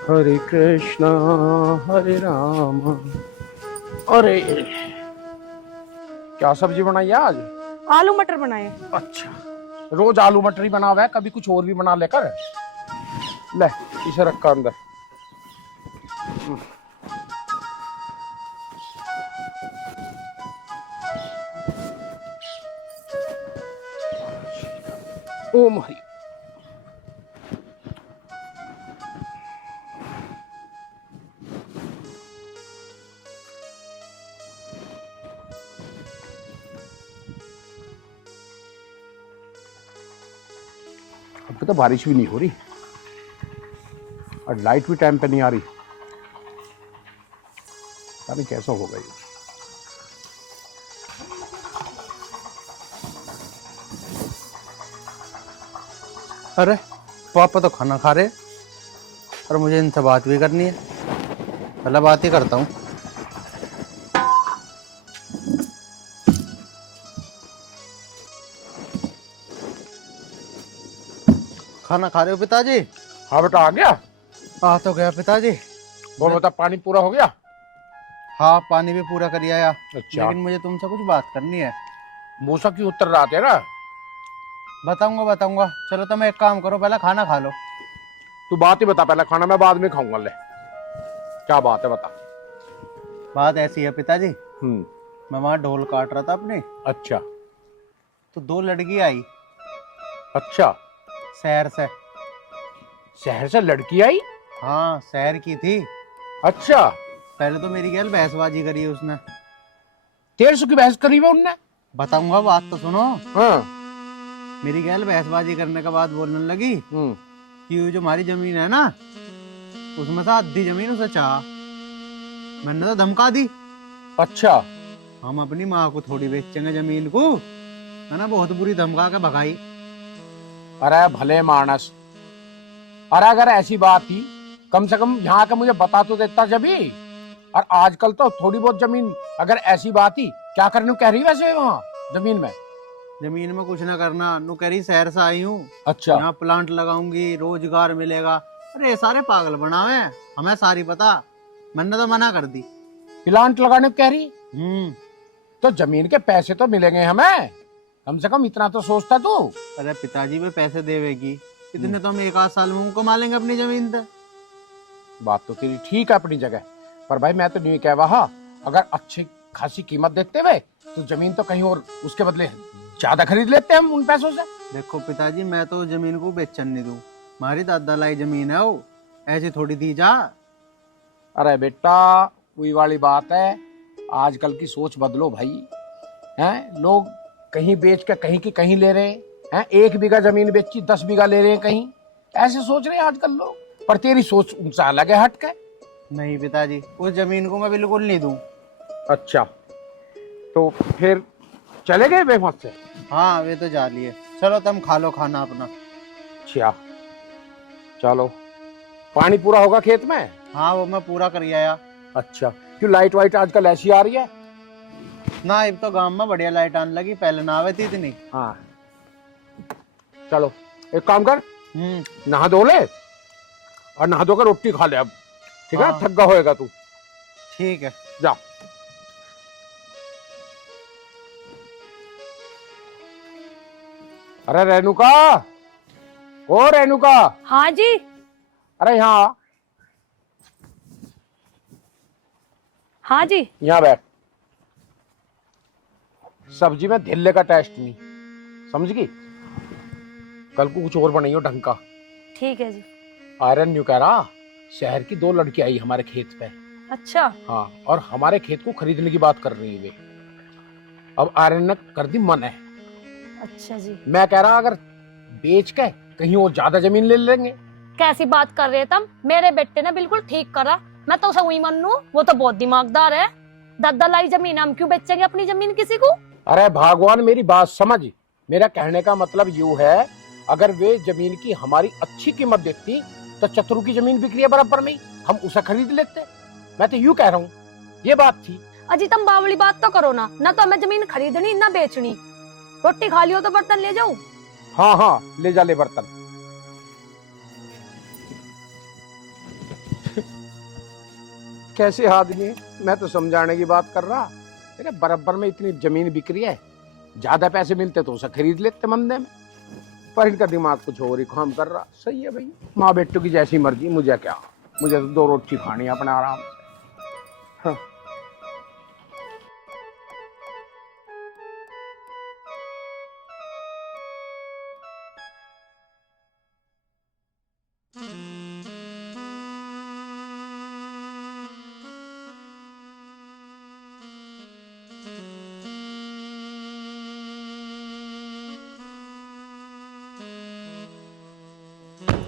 हरे कृष्णा हरे राम। अरे क्या सब्जी बनाई है आज? आलू मटर बनाए। अच्छा, रोज आलू मटर ही बना हुआ है, कभी कुछ और भी बना लेकर। ले इसे रखा अंदर। ओम हरि। अब तो बारिश भी नहीं हो रही और लाइट भी टाइम पे नहीं आ रही। पता नहीं कैसा होगा ये। अरे पापा तो खाना खा रहे और मुझे इनसे बात भी करनी है। पहले बात ही करता हूँ। खाना खा रहे हो पिताजी? हाँ बेटा आ गया। आ तो गया पिताजी। बोल बता, पानी पूरा हो गया? हाँ पानी भी पूरा कर आया। अच्छा। लेकिन मुझे तुमसे कुछ बात करनी है। मूसा क्यों उत्तर रहा तेरा? बताऊंगा। चलो तुम एक काम करो, पहले खाना खा लो। तू बात ही बता, पहले खाना मैं बाद में खाऊंगा। ले क्या बात है बता। बात ऐसी है पिताजी, हम्म। मैं वहां ढोल काट रहा था अपने, अच्छा तो दो लड़की आई अच्छा। शहर से। शहर से लड़की आई? हाँ शहर की थी। अच्छा। पहले तो मेरी गैल बहसबाजी करी उसने। 150 की बहस करी है उनने? बताऊंगा, बात तो सुनो। हाँ। मेरी गैल बहसबाजी करने के बाद बोलने लगी कि ये जो हमारी जमीन है ना, उसमें से आधी जमीन उसे चाह। मैंने तो धमका दी। अच्छा। हम अपनी माँ को थोड़ी बेचेंगे जमीन को, है ना। बहुत बुरी धमका के भगाई। अरे भले मानस, और अगर ऐसी बात थी कम से कम यहाँ का मुझे बता तो देता जब ही। और आजकल तो थोड़ी बहुत जमीन, अगर ऐसी बात थी क्या करने को कह रही वैसे वहाँ जमीन में? जमीन में कुछ ना करना, नु कह रही शहर से आई हूँ, अच्छा यहाँ प्लांट लगाऊंगी, रोजगार मिलेगा। अरे ये सारे पागल बनावे हैं, हमें सारी पता। मैंने तो मना कर दी। प्लांट लगाने को कह रही? तो जमीन के पैसे तो मिलेंगे हमें, कम से कम इतना तो सोचता तू। अरे पिताजी पे पैसे देवेगी, इतने तो हम 1 आध साल में कमा लेंगे अपनी जमीन पे। बात तो तेरी ठीक है अपनी जगह, पर भाई मैं तो नहीं कह रहा, अगर अच्छी खासी कीमत देते हुए तो जमीन तो कहीं और उसके बदले ज्यादा खरीद लेते हैं हम उन पैसों से। देखो पिताजी, मैं तो जमीन को बेचन नहीं दूं, हमारी दादा लाई जमीन है वो, ऐसी थोड़ी दी जा। अरे बेटा वही वाली बात है, आजकल की सोच बदलो भाई। हैं लोग कहीं बेच के कहीं की कहीं ले रहे हैं, 1 बीघा जमीन बेची 10 बीघा ले रहे हैं कहीं, ऐसे सोच रहे हैं आजकल लोग। पर तेरी सोच उनसे अलग है, हट के। नहीं पिताजी, उस जमीन को मैं बिल्कुल नहीं दूं। अच्छा तो फिर चले गए बेमत से? हाँ वे तो जा लिए। चलो तुम खा लो खाना अपना। अच्छा चलो, पानी पूरा होगा खेत में? हाँ वो मैं पूरा कर आया। अच्छा, क्यों लाइट वाइट आजकल ऐसी आ रही है? ना अब तो गांव में बढ़िया लाइट आने लगी, पहले ना आवे थी इतनी। हाँ चलो एक काम कर, नहा धो ले और नहा धोकर रोटी खा ले अब, ठीक है? हाँ। थका होएगा तू। ठीक है जा। अरे रेणुका, ओ रेणुका, हाँ जी। अरे यहाँ हाँ जी। यहाँ बैठ। सब्जी में धिल्ले का टेस्ट नहीं, समझ गई? कल को कुछ और बनाइयो ढंग का। ठीक है जी। आयरन न्यू कह रहा, शहर की 2 लड़की आई हमारे खेत पे। अच्छा। हाँ, और हमारे खेत को खरीदने की बात कर रही है वे। अब आयरन ने कर दी मन है। अच्छा जी। मैं कह रहा अगर बेच के कहीं और ज्यादा जमीन ले लेंगे। कैसी बात कर रहे तुम? मेरे बेटे ने बिल्कुल ठीक करा, मैं तो उसे वही मानू, वो तो बहुत दिमागदार है। दादा लाई जमीन, हम क्यों बेचेंगे अपनी जमीन किसी को? अरे भगवान मेरी बात समझ, मेरा कहने का मतलब यूं है, अगर वे जमीन की हमारी अच्छी कीमत देखती तो चतुर की जमीन बिक रही है बराबर में, हम उसे खरीद लेते। मैं तो यूं कह रहा हूँ, ये बात थी। अजी तुम बावली बात तो करो ना, ना तो हमें जमीन खरीदनी ना बेचनी। रोटी खा लियो तो बर्तन ले जाओ। हाँ हाँ ले जा ले बर्तन। कैसे आदमी, मैं तो समझाने की बात कर रहा, अरे बराबर में इतनी जमीन बिक रही है, ज्यादा पैसे मिलते तो उसे खरीद लेते मंदे में, पर इनका दिमाग कुछ और ही काम कर रहा। सही है भाई, माँ बेटों की जैसी मर्जी, मुझे क्या, मुझे तो 2 रोटी खानी है अपने आराम से। हाँ।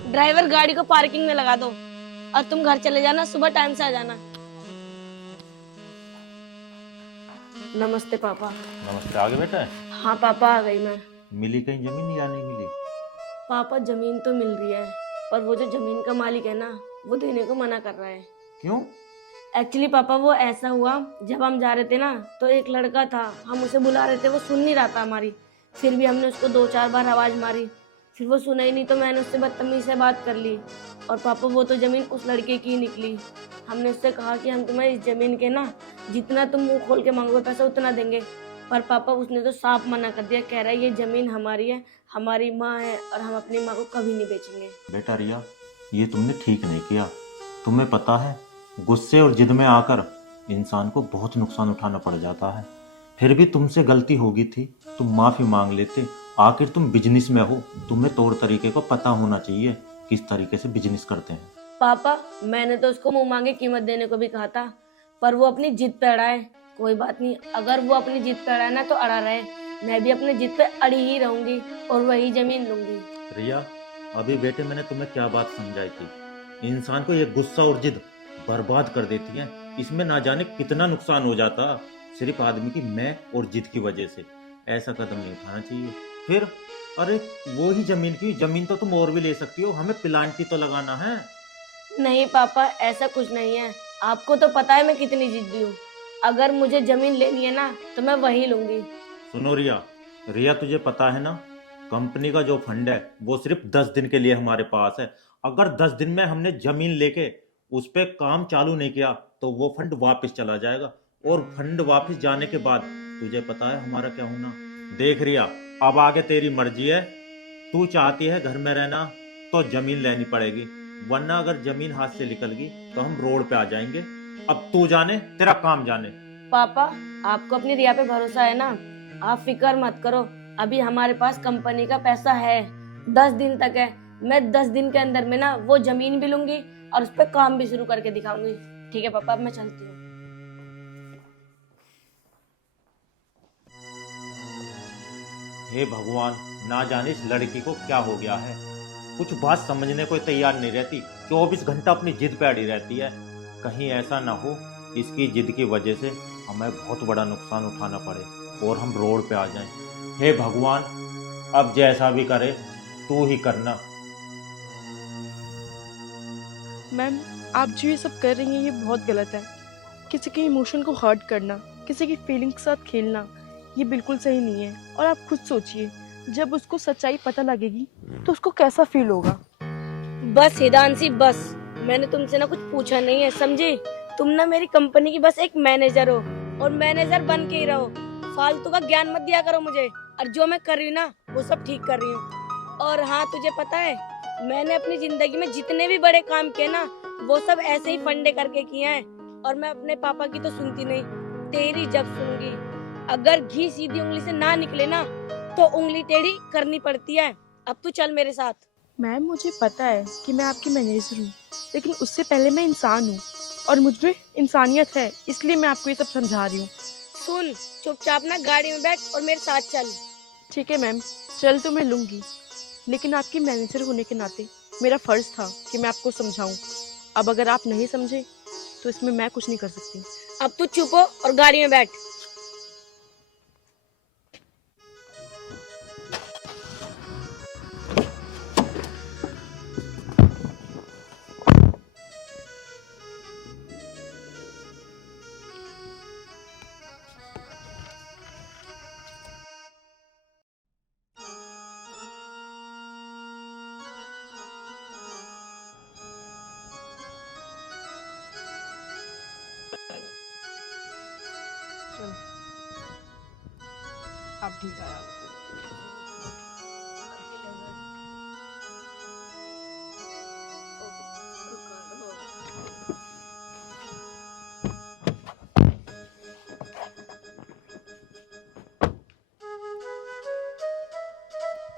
ड्राइवर गाड़ी को पार्किंग में लगा दो और तुम घर चले जाना, सुबह टाइम से आ जाना। नमस्ते पापा। नमस्ते। आगे बेटा? हाँ पापा आ गई मैं। मिली कहीं जमीन या नहीं मिली? पापा जमीन तो मिल रही है, पर वो जो जमीन का मालिक है ना, वो देने को मना कर रहा है। क्यों? एक्चुअली पापा वो ऐसा हुआ, जब हम जा रहे थे ना तो एक लड़का था, हम उसे बुला रहे थे, वो सुन नहीं रहा था हमारी, फिर भी हमने उसको 2-4 बार आवाज मारी, फिर वो सुना ही नहीं, तो मैंने उससे बदतमीजी से बात कर ली। और पापा वो तो ज़मीन उस लड़के की निकली। हमने उससे कहा कि हम तुम्हें इस ज़मीन के ना जितना तुम मुंह खोल के मांगोगे पैसा उतना देंगे, पर पापा उसने तो साफ मना कर दिया, कह रहा है ये ज़मीन हमारी है, हमारी माँ है और हम अपनी माँ को कभी नहीं बेचेंगे। बेटा रिया, ये तुमने ठीक नहीं किया। तुम्हें पता है, गुस्से और जिद में आकर इंसान को बहुत नुकसान उठाना पड़ जाता है। फिर भी तुमसे गलती होगी थी, तुम माफ़ी मांग लेते। आखिर तुम बिजनेस में हो, तुम्हें तौर तरीके को पता होना चाहिए किस तरीके से बिजनेस करते हैं। पापा मैंने तो उसको मुंह मांगे कीमत देने को भी कहा था, पर वो अपनी जिद पे अड़ा है। कोई बात नहीं, अगर वो अपनी जिद पे अड़ा है ना तो अड़ा रहे, मैं भी अपनी जिद पे अड़ी ही रहूंगी और वही जमीन लूंगी। रिया, अभी बेटे मैंने तुम्हें क्या बात समझाई थी, इंसान को ये गुस्सा और जिद बर्बाद कर देती है। इसमें ना जाने कितना नुकसान हो जाता सिर्फ आदमी की मैं और जिद की वजह से। ऐसा कदम नहीं उठाना चाहिए। फिर अरे वो ही जमीन की जमीन तो तुम और भी ले सकती हो, हमें प्लांट भी तो लगाना है। नहीं पापा, ऐसा कुछ नहीं है। आपको तो पता है मैं कितनी जिद्दी हूँ। अगर मुझे जमीन लेनी है ना तो मैं वही लूंगी। सुनो रिया, रिया तुझे पता है ना, कंपनी का जो फंड है वो सिर्फ 10 दिन के लिए हमारे पास है। अगर 10 दिन में हमने जमीन लेके उस पे काम चालू नहीं किया तो वो फंड वापस चला जाएगा, और फंड वापस जाने के बाद तुझे पता है हमारा क्या होना। देख रिया, अब आगे तेरी मर्जी है, तू चाहती है घर में रहना तो जमीन लेनी पड़ेगी, वरना अगर जमीन हाथ से निकल गई तो हम रोड पे आ जाएंगे। अब तू जाने, तेरा काम जाने। पापा, आपको अपनी रिया पे भरोसा है ना, आप फिक्र मत करो। अभी हमारे पास कंपनी का पैसा है, 10 दिन तक है। मैं 10 दिन के अंदर में ना वो जमीन भी लूंगी और उस पर काम भी शुरू करके दिखाऊंगी। ठीक है पापा, अब मैं चलती हूँ। हे भगवान, ना जाने इस लड़की को क्या हो गया है, कुछ बात समझने को तैयार नहीं रहती, 24 घंटा अपनी जिद पे अड़ी रहती है। कहीं ऐसा ना हो इसकी जिद की वजह से हमें बहुत बड़ा नुकसान उठाना पड़े और हम रोड पे आ जाएं। हे भगवान, अब जैसा भी करे तू ही करना। मैम, आप जो ये सब कर रही हैं ये बहुत गलत है। किसी के इमोशन को हर्ट करना, किसी की फीलिंग के साथ खेलना, ये बिल्कुल सही नहीं है। और आप खुद सोचिए, जब उसको सच्चाई पता लगेगी तो उसको कैसा फील होगा। बस हिदांशी बस, मैंने तुमसे ना कुछ पूछा नहीं है, समझी? तुम ना मेरी कंपनी की बस एक मैनेजर हो और मैनेजर बन के ही रहो। फालतू का ज्ञान मत दिया करो मुझे। और जो मैं कर रही हूँ ना वो सब ठीक कर रही हूँ। और हाँ, तुझे पता है मैंने अपनी जिंदगी में जितने भी बड़े काम किए ना वो सब ऐसे ही फंडे करके किए हैं। और मैं अपने पापा की तो सुनती नहीं, तेरी जब सुनूंगी। अगर घी सीधी उंगली से ना निकले ना तो उंगली टेढ़ी करनी पड़ती है। अब तू चल मेरे साथ। मैम, मुझे पता है कि मैं आपकी मैनेजर हूँ, लेकिन उससे पहले मैं इंसान हूँ और मुझ में इंसानियत है, इसलिए मैं आपको ये सब समझा रही हूँ। सुन, चुपचाप ना गाड़ी में बैठ और मेरे साथ चल। ठीक है मैम, चल तो मैं लूँगी, लेकिन आपकी मैनेजर होने के नाते मेरा फर्ज था कि मैं आपको समझाऊं। अब अगर आप नहीं समझे तो इसमें मैं कुछ नहीं कर सकती। अब तू चुप हो और गाड़ी में बैठ। आप ठीक आया।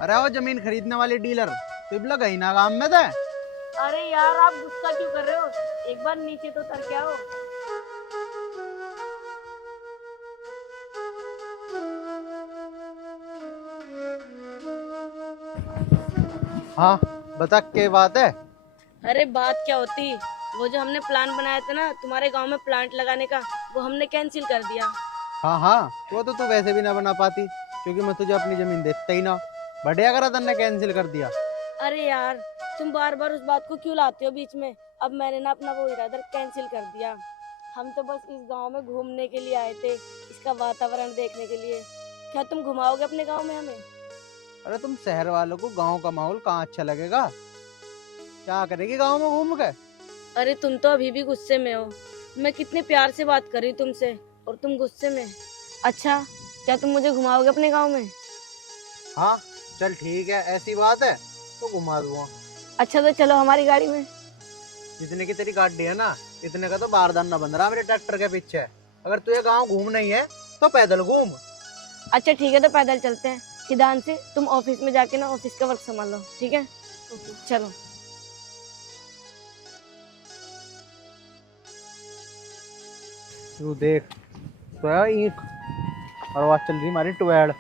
अरे वो जमीन खरीदने वाले डीलर तिबला गई ना काम में थे। अरे यार, आप गुस्सा क्यों कर रहे हो? एक बार नीचे तो उतर के आओ। हाँ, बता क्या बात है। अरे बात क्या होती, वो जो हमने प्लान बनाया था ना तुम्हारे गांव में प्लांट लगाने का, वो हमने कैंसिल कर दिया। हाँ हाँ, वो तो तू वैसे भी ना बना पाती, क्योंकि मैं तुझे अपनी जमीन देता ही ना। बढ़िया करा तन्ने कैंसिल कर दिया। अरे यार, तुम बार बार उस बात को क्यों लाते हो बीच में? अब मैंने ना अपना वो इरादा कैंसिल कर दिया। हम तो बस इस गांव में घूमने के लिए आए थे, इसका वातावरण देखने के लिए। क्या तुम घुमाओगे अपने गांव में हमें? अरे तुम शहर वालों को गांव का माहौल कहाँ अच्छा लगेगा? क्या करेगी गांव में घूम के? अरे तुम तो अभी भी गुस्से में हो। मैं कितने प्यार से बात कर रही हूँ तुमसे और तुम गुस्से में। अच्छा, क्या तुम मुझे घुमाओगे अपने गांव में? हाँ चल ठीक है, ऐसी बात है तो घुमा दूंगा। अच्छा तो चलो हमारी गाड़ी में। जितने की तेरी गाड़ी है ना, इतने का तो बारदान ना बन रहा मेरे ट्रैक्टर के पीछे। अगर तुझे गांव घूमना ही है तो पैदल घूम। अच्छा ठीक है, तो पैदल चलते हैं। हिदांशी, तुम ऑफिस में जाके ना ऑफिस का वर्क संभाल लो, ठीक है? चलो। तू देख तो है ईंट, और आवाज चल रही हमारी टुएड।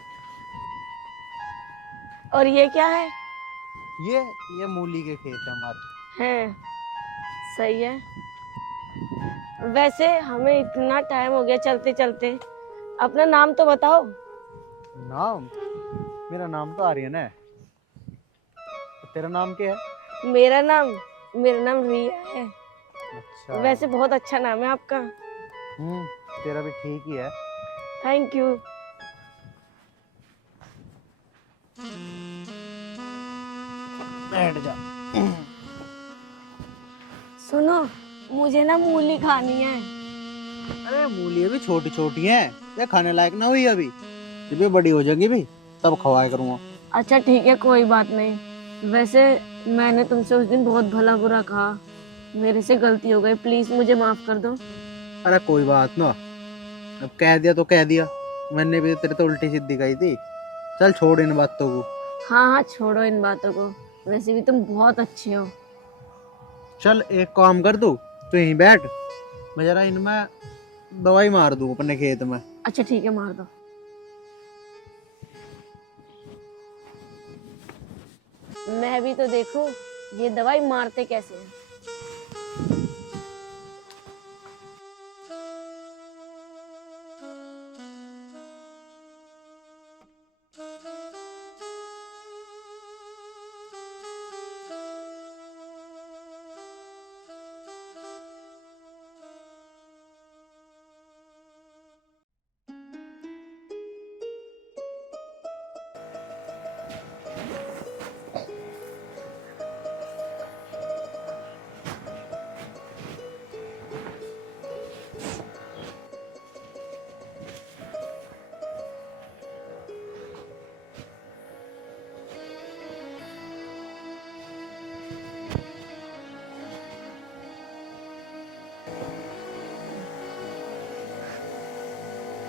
और ये क्या है? ये मूली के खेत है हमारे। हैं, सही है। वैसे हमें इतना टाइम हो गया चलते चलते, अपना नाम तो बताओ। नाम? मेरा नाम तो आर्यन है। तेरा नाम क्या है? मेरा नाम रिया है। अच्छा। वैसे बहुत अच्छा नाम है आपका। तेरा भी ठीक ही है। Thank you. बैठ जा। सुनो, मुझे ना मूली खानी है। अरे मूली अभी छोटी छोटी है, ये खाने लायक ना हुई अभी। जब ये बड़ी हो जाएगी भी तब खवाया करूँगा। अच्छा ठीक है, कोई बात नहीं। वैसे मैंने तुमसे उस दिन बहुत भला बुरा कहा, मेरे से गलती हो गई, प्लीज मुझे माफ कर दो। अरे कोई बात ना, अब कह दिया तो कह दिया। मैंने भी तेरे तो उल्टी सीधी कही थी। चल छोड़ इन बातों को। हाँ हाँ, छोड़ो इन बातों को। वैसे भी तुम बहुत अच्छे हो। चल एक काम कर, तू यहीं बैठ, मैं जरा इनमें दवाई मार दूं अपने खेत में। अच्छा ठीक है, मार दो। मैं भी तो देखूं ये दवाई मारते कैसे हैं।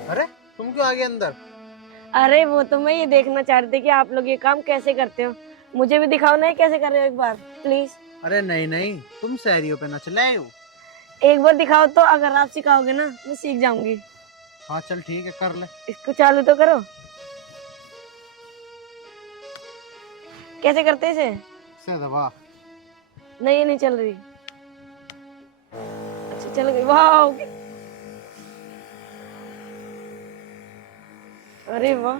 अरे तुम क्यों आ गए अंदर? अरे वो तो मैं ये देखना चाह रही थी कि आप लोग ये काम कैसे करते हो। मुझे भी दिखाओ ना ये कैसे कर रहे हो एक बार प्लीज। अरे नहीं नहीं, तुम शहरियों पे ना चले आए हो। एक बार दिखाओ तो, अगर आप सिखाओगे ना मैं सीख जाऊंगी। हाँ चल ठीक है, कर ले। इसको चालू तो करो। कैसे करते हैं इसे? से दबा। नहीं ये नहीं चल रही। अच्छा चल गई, वाह। अरे वाह,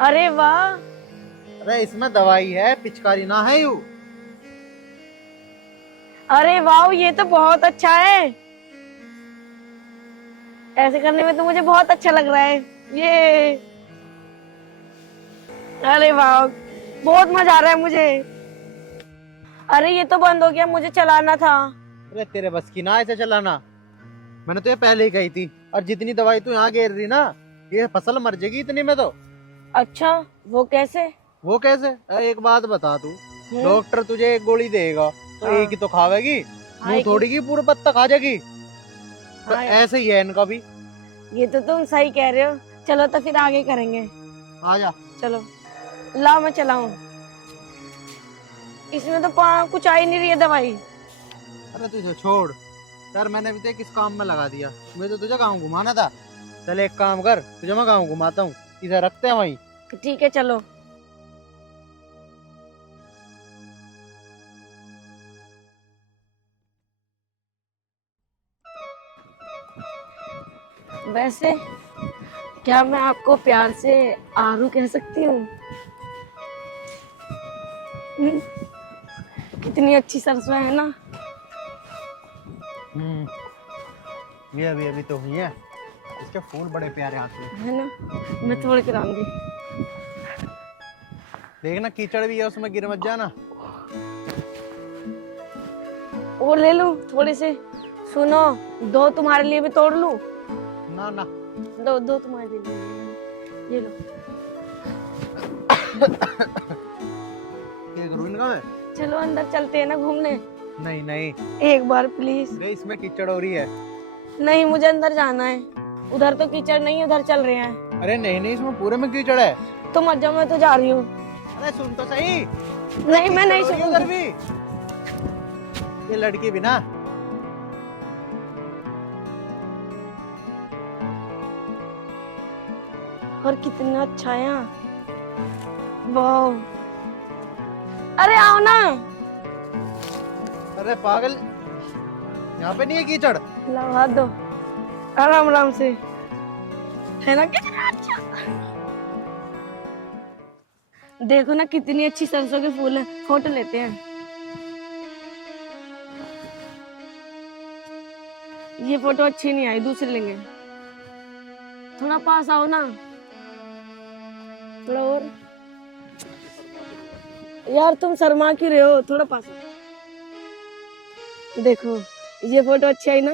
अरे वाह। अरे इसमें दवाई है, पिचकारी ना है यू। अरे वाह, ये तो बहुत अच्छा है। ऐसे करने में तो मुझे बहुत अच्छा लग रहा है ये। अरे वाह, बहुत मजा आ रहा है मुझे। अरे ये तो बंद हो गया, मुझे चलाना था। अरे तेरे बस की ना ऐसे चलाना, मैंने तो ये पहले ही कही थी। और जितनी दवाई तू यहाँ गिर रही ना, ये फसल मर जाएगी इतनी में तो। अच्छा वो कैसे? वो कैसे? अरे एक बात बता तू, डॉक्टर तुझे एक गोली देगा तो हाँ। एक ही तो खावेगी, हाँ, मुंह एक थोड़ी की पूरा पत्ता खा जाएगी। तो हाँ। ऐसे ही है इनका भी। ये तो तुम सही कह रहे हो। चलो तो फिर आगे करेंगे। आ जा। चलो लाओ मैं चलाऊं। इसमें तो कुछ आ ही नहीं रही है दवाई। अरे तुझे छोड़ यार, मैंने भी तो किस काम में लगा दिया। मुझे तो तुझे गाँव घुमाना था। चल एक काम कर, तुझे मैं गाँव घुमाता हूँ, इधर रखते हैं वहीं। ठीक है चलो। वैसे क्या मैं आपको प्यार से आरू कह सकती हूँ? कितनी अच्छी सरसों है ना। ये अभी अभी तो हुई है, इसके फूल बड़े प्यारे आते हैं। है ना, मैं तोड़ के लाऊंगी। देखना कीचड़ भी है उसमें, गिर मत जाना। और ले लूं थोड़े से? सुनो, दो तुम्हारे लिए भी तोड़ लूं? ना ना, दो तुम्हारे लिए। ये लो। क्या करूँ इनका मैं? चलो अंदर चलते हैं ना घूमने। नहीं नहीं, एक बार प्लीज। अरे इसमें कीचड़ हो रही है। नहीं मुझे अंदर जाना है। उधर तो कीचड़ नहीं, उधर चल रहे हैं। अरे नहीं नहीं, इसमें पूरे में कीचड़ है। तो मत जाओ, मैं तो जा रही हूँ। अरे सुन तो सही। नहीं मैं नहीं कीचड़ हो रही है उधर सुनूंगी। भी। ये लड़की भी ना। और कितना अच्छा है यहाँ। वाह, अरे आओ ना। अरे पागल, यहाँ पे नहीं है कीचड़। लाओ हाथ दो, आराम आराम से। है ना कितना अच्छा। देखो ना कितनी अच्छी सरसों के फूल है, फोटो लेते हैं। ये फोटो अच्छी नहीं आई, दूसरी लेंगे। थोड़ा पास आओ ना, थोड़ा और। यार तुम शर्मा क्यों रहे हो, थोड़ा पास आओ। देखो ये फोटो अच्छी आई ना?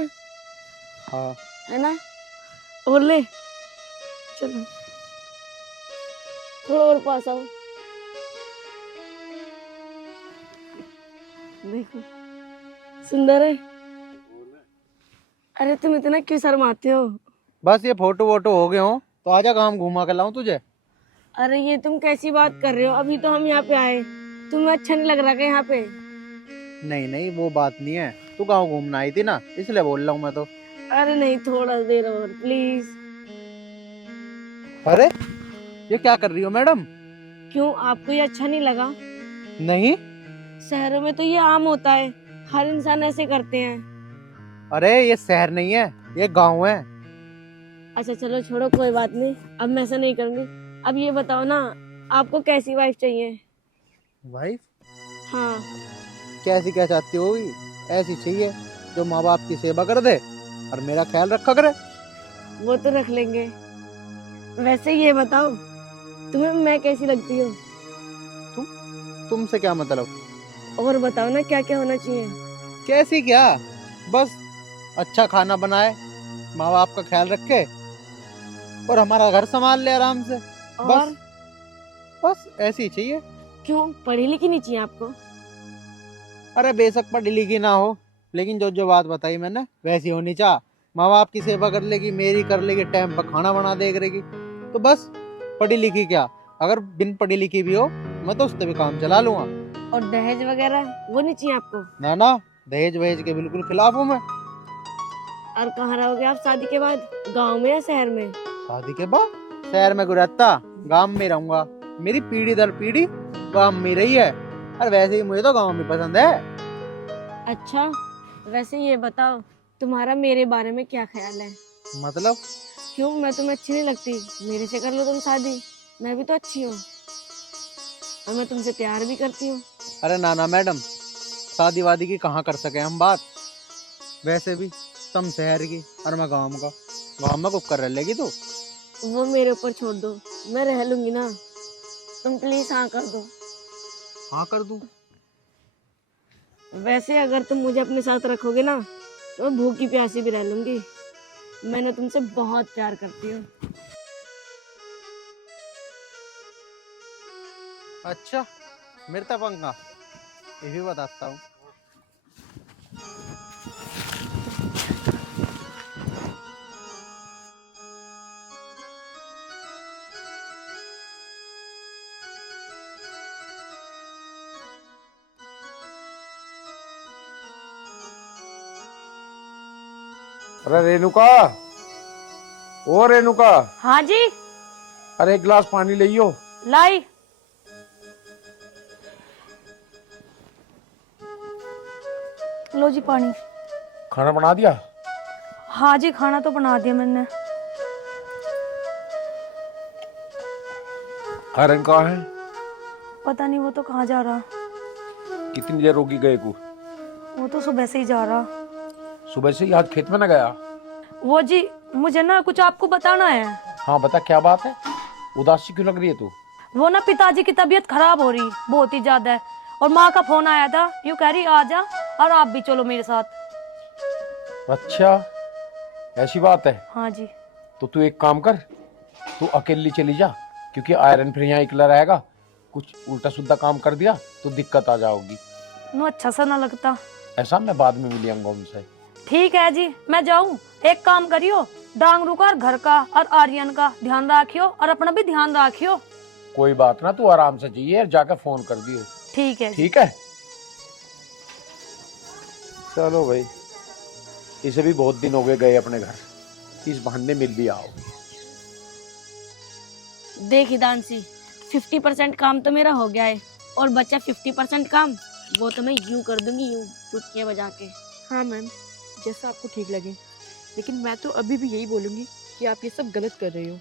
हाँ। है ना? और ले, चलो थोड़ा और पास आओ। देखो सुंदर है। अरे तुम इतना क्यों शर्माते हो? बस ये फोटो वोटो हो गए हो तो आजा, काम घुमा के लाऊं तुझे। अरे ये तुम कैसी बात कर रहे हो, अभी तो हम यहाँ पे आए, तुम्हें अच्छा नहीं लग रहा क्या यहाँ पे? नहीं नहीं, वो बात नहीं है, तू गाँव घूमना आई थी ना, इसलिए बोल रहा हूँ मैं तो। अरे नहीं, थोड़ा देर और प्लीज। अरे ये क्या कर रही हो मैडम? क्यों, आपको ये अच्छा नहीं लगा? नहीं। शहरों में तो ये आम होता है, हर इंसान ऐसे करते हैं। अरे ये शहर नहीं है, ये गांव है। अच्छा चलो छोड़ो, कोई बात नहीं, अब मैं ऐसा नहीं करूंगी। अब ये बताओ ना, आपको कैसी वाइफ चाहिए? वाइफ? हाँ। कैसी क्या चाहती होगी? ऐसी चाहिए जो माँ बाप की सेवा कर दे और मेरा ख्याल रखा करे। वो तो रख लेंगे। वैसे ये बताओ, तुम्हें मैं कैसी लगती हूँ? तुमसे क्या मतलब? और बताओ ना, क्या क्या होना चाहिए? कैसी क्या, बस अच्छा खाना बनाए, माँ बाप का ख्याल रखे और हमारा घर संभाल ले आराम से। और बस ऐसी ही चाहिए। क्यों, पढ़ी लिखी नहीं चाहिए आपको? अरे बेशक पढ़ी लिखी ना हो, लेकिन जो जो बात बताई मैंने वैसी होनी चाह। माँ बाप की सेवा कर लेगी, मेरी कर लेगी, टाइम पर खाना बना दे करेगी, तो बस। पढ़ी लिखी क्या, अगर बिन पढ़ी लिखी भी हो मैं तो उससे भी काम चला लूंगा। और दहेज वगैरह वो नहीं चाहिए आपको? ना ना, दहेज वहेज के बिल्कुल खिलाफ हूँ मैं। और कहाँ रहोगे आप शादी के बाद, गांव में या शहर में? शादी के बाद शहर में गुजरता, गांव में रहूंगा। मेरी पीढ़ी दर पीढ़ी गांव में रही है, और वैसे ही मुझे तो गांव में पसंद है। अच्छा, वैसे ये बताओ, तुम्हारा मेरे बारे में क्या ख्याल है? मतलब? क्यों, मैं तुम्हें अच्छी नहीं लगती? मेरे से कर लो तुम शादी, मैं भी तो अच्छी हूँ और मैं तुमसे प्यार भी करती हूँ। अरे ना ना मैडम, शादी वादी की कहाँ कर सके हम बात। वैसे भी तुम शहर की और मैं गांव का, गांव में कुछ कर रह लेगी तो। वो मेरे ऊपर छोड़ दो, मैं रह लूंगी ना। तुम प्लीज हाँ कर दो। हाँ कर दूं? वैसे अगर तुम मुझे अपने साथ रखोगे ना, तो मैं भूखी प्यासी भी रह लूंगी। मैंने तुमसे बहुत प्यार करती हूँ। अच्छा, मेरे तक पंखा ये भी बताता हूँ। अरे रेणुका, ओ रेणुका, हाँ जी, अरे एक गिलास पानी लियो। लाई। लो जी पानी। खाना बना दिया? हाँ जी, खाना तो बना दिया मैंने। आर्यन कहाँ है? पता नहीं, वो तो कहाँ जा रहा। कितनी देर होगी गए को? वो तो सुबह से ही जा रहा। सुबह से ही आज खेत में न गया? वो जी, मुझे ना कुछ आपको बताना है। हाँ बता, क्या बात है? उदासी क्यों लग रही है तू? वो ना पिताजी की तबीयत खराब हो रही बहुत ही ज्यादा है, और माँ का फोन आया था, यूँ कह रही आ जा और आप भी चलो मेरे साथ। अच्छा, ऐसी बात है? हाँ जी। तो तू एक काम कर, तू अकेली चली जा, क्योंकि आयरन फिर यहाँ अकेला रहेगा, कुछ उल्टा सुल्टा काम कर दिया तो दिक्कत आ जाओगी। नो अच्छा सा ना लगता। ऐसा मैं बाद में मिलिएगा उनसे। ठीक है जी, मैं जाऊँ। एक काम करियो, डांगरू का और घर का और आर्यन का ध्यान रखियो, और अपना भी ध्यान रखियो। कोई बात ना, तू आराम से जाइए, जाकर फोन कर दियो। ठीक है। ठीक है, चलो भाई, इसे भी बहुत दिन हो गए अपने घर, इस बहाने मिल भी आओ। देख हिदांशी, 50% काम तो मेरा हो गया है, और बचा 50% काम, वो तो मैं यूं कर दूंगी, यूं चुटकियां बजा के। हाँ मैम, जैसा आपको ठीक लगे, लेकिन मैं तो अभी भी यही बोलूंगी कि आप ये सब गलत कर रहे हो।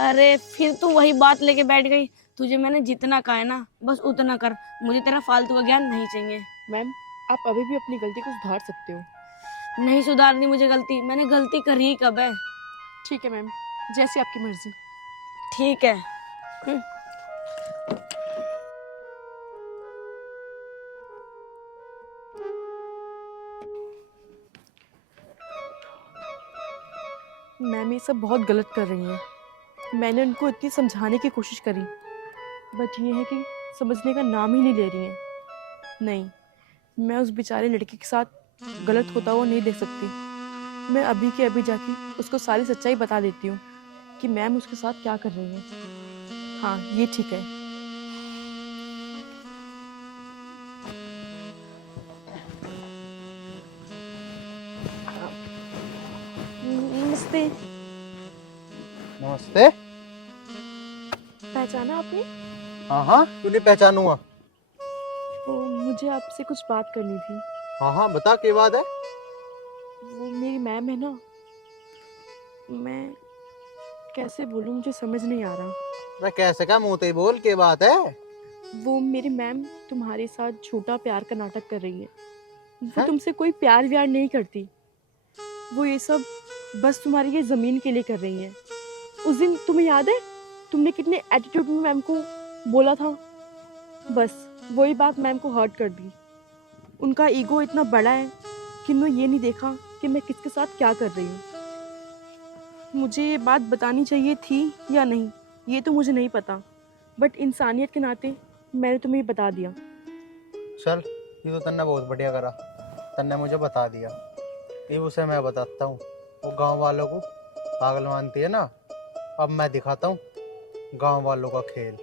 अरे फिर तू वही बात लेके बैठ गई तुझे मैंने जितना कहा है ना बस उतना कर, मुझे तेरा फालतू का ज्ञान नहीं चाहिए। मैम आप अभी भी अपनी गलती को सुधार सकते हो। नहीं सुधारनी मुझे गलती, मैंने गलती करी ही कब है। ठीक है मैम, जैसी आपकी मर्जी। ठीक है। मैम ये सब बहुत गलत कर रही हैं। मैंने उनको इतनी समझाने की कोशिश करी, बट ये है कि समझने का नाम ही नहीं ले रही हैं। नहीं, मैं उस बेचारे लड़के के साथ गलत होता हुआ नहीं देख सकती। मैं अभी के अभी जाके उसको सारी सच्चाई बता देती हूँ कि मैम उसके साथ क्या कर रही हैं। हाँ ये ठीक है। नमस्ते। नमस्ते। पहचाना आपने? हाँ हाँ, क्यों नहीं पहचानूंगा। वो मुझे आपसे कुछ बात करनी थी। हाँ हाँ, बता क्या बात है। वो मेरी मैम है ना, मैं कैसे बोलूँ, मुझे समझ नहीं आ रहा। मैं कैसे क्या मुंह ते बोल क्या बात है। वो मेरी मैम तुम्हारे साथ झूठा प्यार का नाटक कर रही है। वो हैं? तुमसे कोई प्यार व्यार नहीं करती। वो ये सब बस तुम्हारी ये जमीन के लिए कर रही है। उस दिन तुम्हें याद है तुमने कितने एटीट्यूड में मैम को बोला था? बस वही बात मैम को हर्ट कर दी। उनका ईगो इतना बड़ा है कि उन्होंने ये नहीं देखा कि मैं किसके साथ क्या कर रही हूँ। मुझे ये बात बतानी चाहिए थी या नहीं ये तो मुझे नहीं पता, बट इंसानियत के नाते मैंने तुम्हें ये बता दिया। चल, ये तो तन्ने बहुत बढ़िया करा, तन्ने मुझे बता दिया। ये उसे मैं बताता हूँ। वो गांव वालों को पागल मानती है ना, अब मैं दिखाता हूँ गांव वालों का खेल।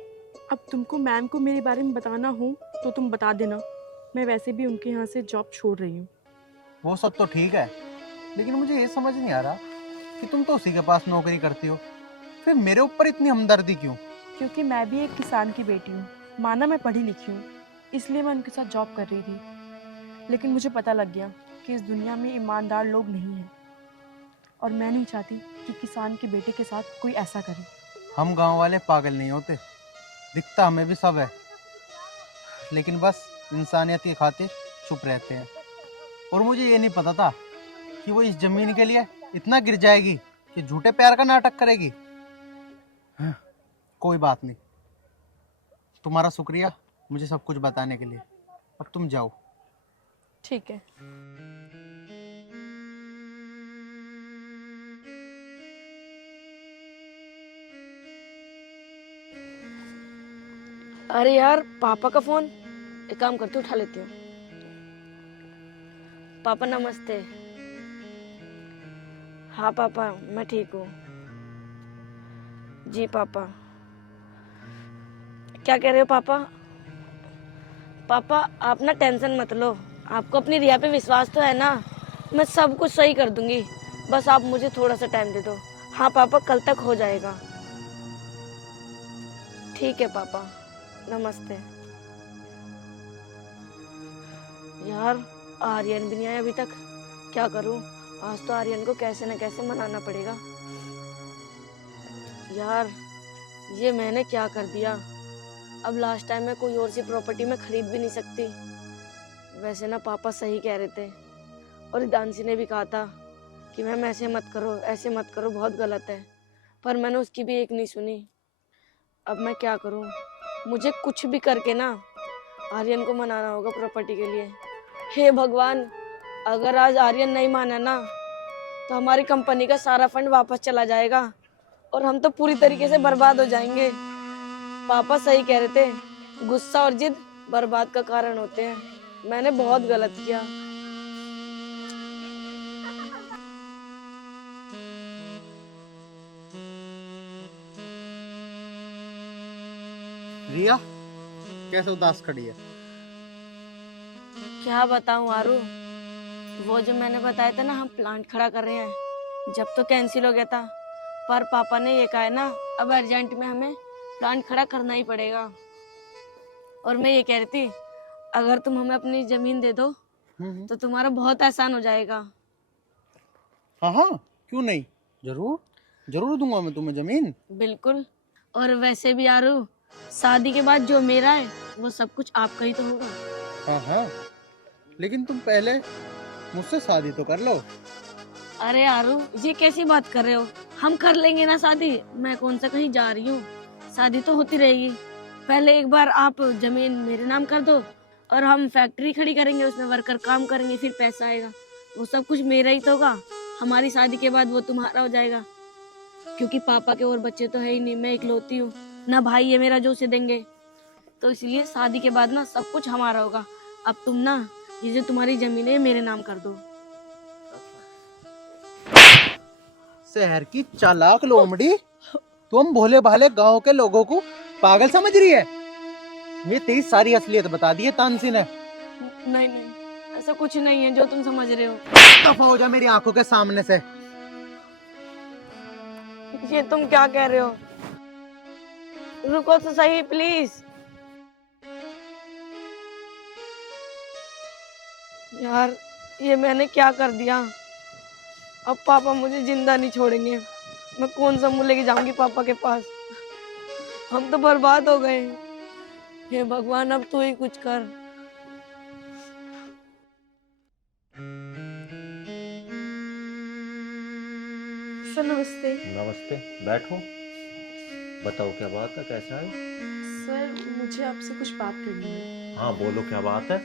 अब तुमको मैम को मेरे बारे में बताना हो तो तुम बता देना। मैं वैसे भी उनके यहाँ से जॉब छोड़ रही हूँ। वो सब तो ठीक है, लेकिन मुझे ये समझ नहीं आ रहा कि तुम तो उसी के पास नौकरी करती हो, फिर मेरे ऊपर इतनी हमदर्दी क्यों? क्योंकि मैं भी एक किसान की बेटी हूँ। माना मैं पढ़ी लिखी हूँ, इसलिए मैं उनके साथ जॉब कर रही थी। लेकिन मुझे पता लग गया कि इस दुनिया में ईमानदार लोग नहीं हैं, और मैं नहीं चाहती कि किसान के बेटे के साथ कोई ऐसा करे। हम गांव वाले पागल नहीं होते, दिखता हमें भी सब है, लेकिन बस इंसानियत की खातिर चुप रहते हैं। और मुझे ये नहीं पता था कि वो इस जमीन के लिए इतना गिर जाएगी कि झूठे प्यार का नाटक करेगी। हाँ, कोई बात नहीं, तुम्हारा शुक्रिया मुझे सब कुछ बताने के लिए। अब तुम जाओ। ठीक है। अरे यार पापा का फोन, एक काम करती हूँ उठा लेती हूँ। पापा नमस्ते। हाँ पापा मैं ठीक हूँ। जी पापा। क्या कह रहे हो पापा? पापा आप ना टेंशन मत लो, आपको अपनी रिया पे विश्वास तो है ना, मैं सब कुछ सही कर दूंगी, बस आप मुझे थोड़ा सा टाइम दे दो। हाँ पापा कल तक हो जाएगा। ठीक है पापा, नमस्ते। यार आर्यन भी नहीं आया अभी तक, क्या करूं? आज तो आर्यन को कैसे न कैसे मनाना पड़ेगा। यार ये मैंने क्या कर दिया, अब लास्ट टाइम मैं कोई और सी प्रॉपर्टी में खरीद भी नहीं सकती। वैसे ना पापा सही कह रहे थे, और दानसी ने भी कहा था कि मैम ऐसे मत करो ऐसे मत करो, बहुत गलत है, पर मैंने उसकी भी एक नहीं सुनी। अब मैं क्या करूं? मुझे कुछ भी करके ना आर्यन को मनाना होगा प्रॉपर्टी के लिए। हे भगवान, अगर आज आर्यन नहीं माना ना तो हमारी कंपनी का सारा फंड वापस चला जाएगा और हम तो पूरी तरीके से बर्बाद हो जाएंगे। पापा सही कह रहे थे, गुस्सा और जिद बर्बाद का कारण होते हैं। मैंने बहुत गलत किया। रिया कैसे उदास खड़ी है? क्या बताऊं आरू, वो जो मैंने बताया था ना हम प्लांट खड़ा कर रहे हैं, जब तो कैंसिल हो गया था, पर पापा ने ये कहा है ना अब अर्जेंट में हमें प्लांट खड़ा करना ही पड़ेगा। और मैं ये कह रही थी अगर तुम हमें अपनी जमीन दे दो तो तुम्हारा बहुत आसान हो जाएगा। हाँ हाँ, क्यों नहीं, जरूर जरूर दूंगा मैं तुम्हें जमीन। बिल्कुल। और वैसे भी आरू शादी के बाद जो मेरा है वो सब कुछ आपका ही तो होगा। हाँ हाँ, लेकिन तुम पहले मुझसे शादी तो कर लो। अरे आरू, ये कैसी बात कर रहे हो? हम कर लेंगे ना शादी। मैं कौन सा कहीं जा रही हूँ, शादी तो होती रहेगी। पहले एक बार आप जमीन मेरे नाम कर दो और हम फैक्ट्री खड़ी करेंगे, उसमें वर्कर काम करेंगे, फिर पैसा आएगा। वो सब कुछ मेरा ही तो होगा। हमारी शादी के बाद वो तुम्हारा हो जाएगा, क्योंकि पापा के और बच्चे तो है ही नहीं, मैं इकलौती हूँ ना, भाई है मेरा जो उसे देंगे। तो इसलिए शादी के बाद ना सब कुछ हमारा होगा। अब तुम ना ये जो तुम्हारी जमीन है मेरे नाम कर दो। शहर की चालाक लोमड़ी, तुम भोले भाले गांव के लोगों को पागल समझ रही है। ये तेरी सारी असलियत बता दी है तानसी ने। नहीं नहीं, ऐसा कुछ नहीं है जो तुम समझ रहे हो। दफा हो जा मेरी आंखों के सामने से। ये तुम क्या कह रहे हो? रुको तो सही प्लीज। यार ये मैंने क्या कर दिया? अब पापा मुझे जिंदा नहीं छोड़ेंगे। मैं कौन सा मुंह लेके जाऊंगी पापा के पास? हम तो बर्बाद हो गए। हे भगवान, अब तू ही कुछ कर। सर नमस्ते। नमस्ते, बैठो। बताओ क्या बात है, कैसा है? सर मुझे आपसे कुछ बात करनी है। हाँ बोलो, क्या बात है?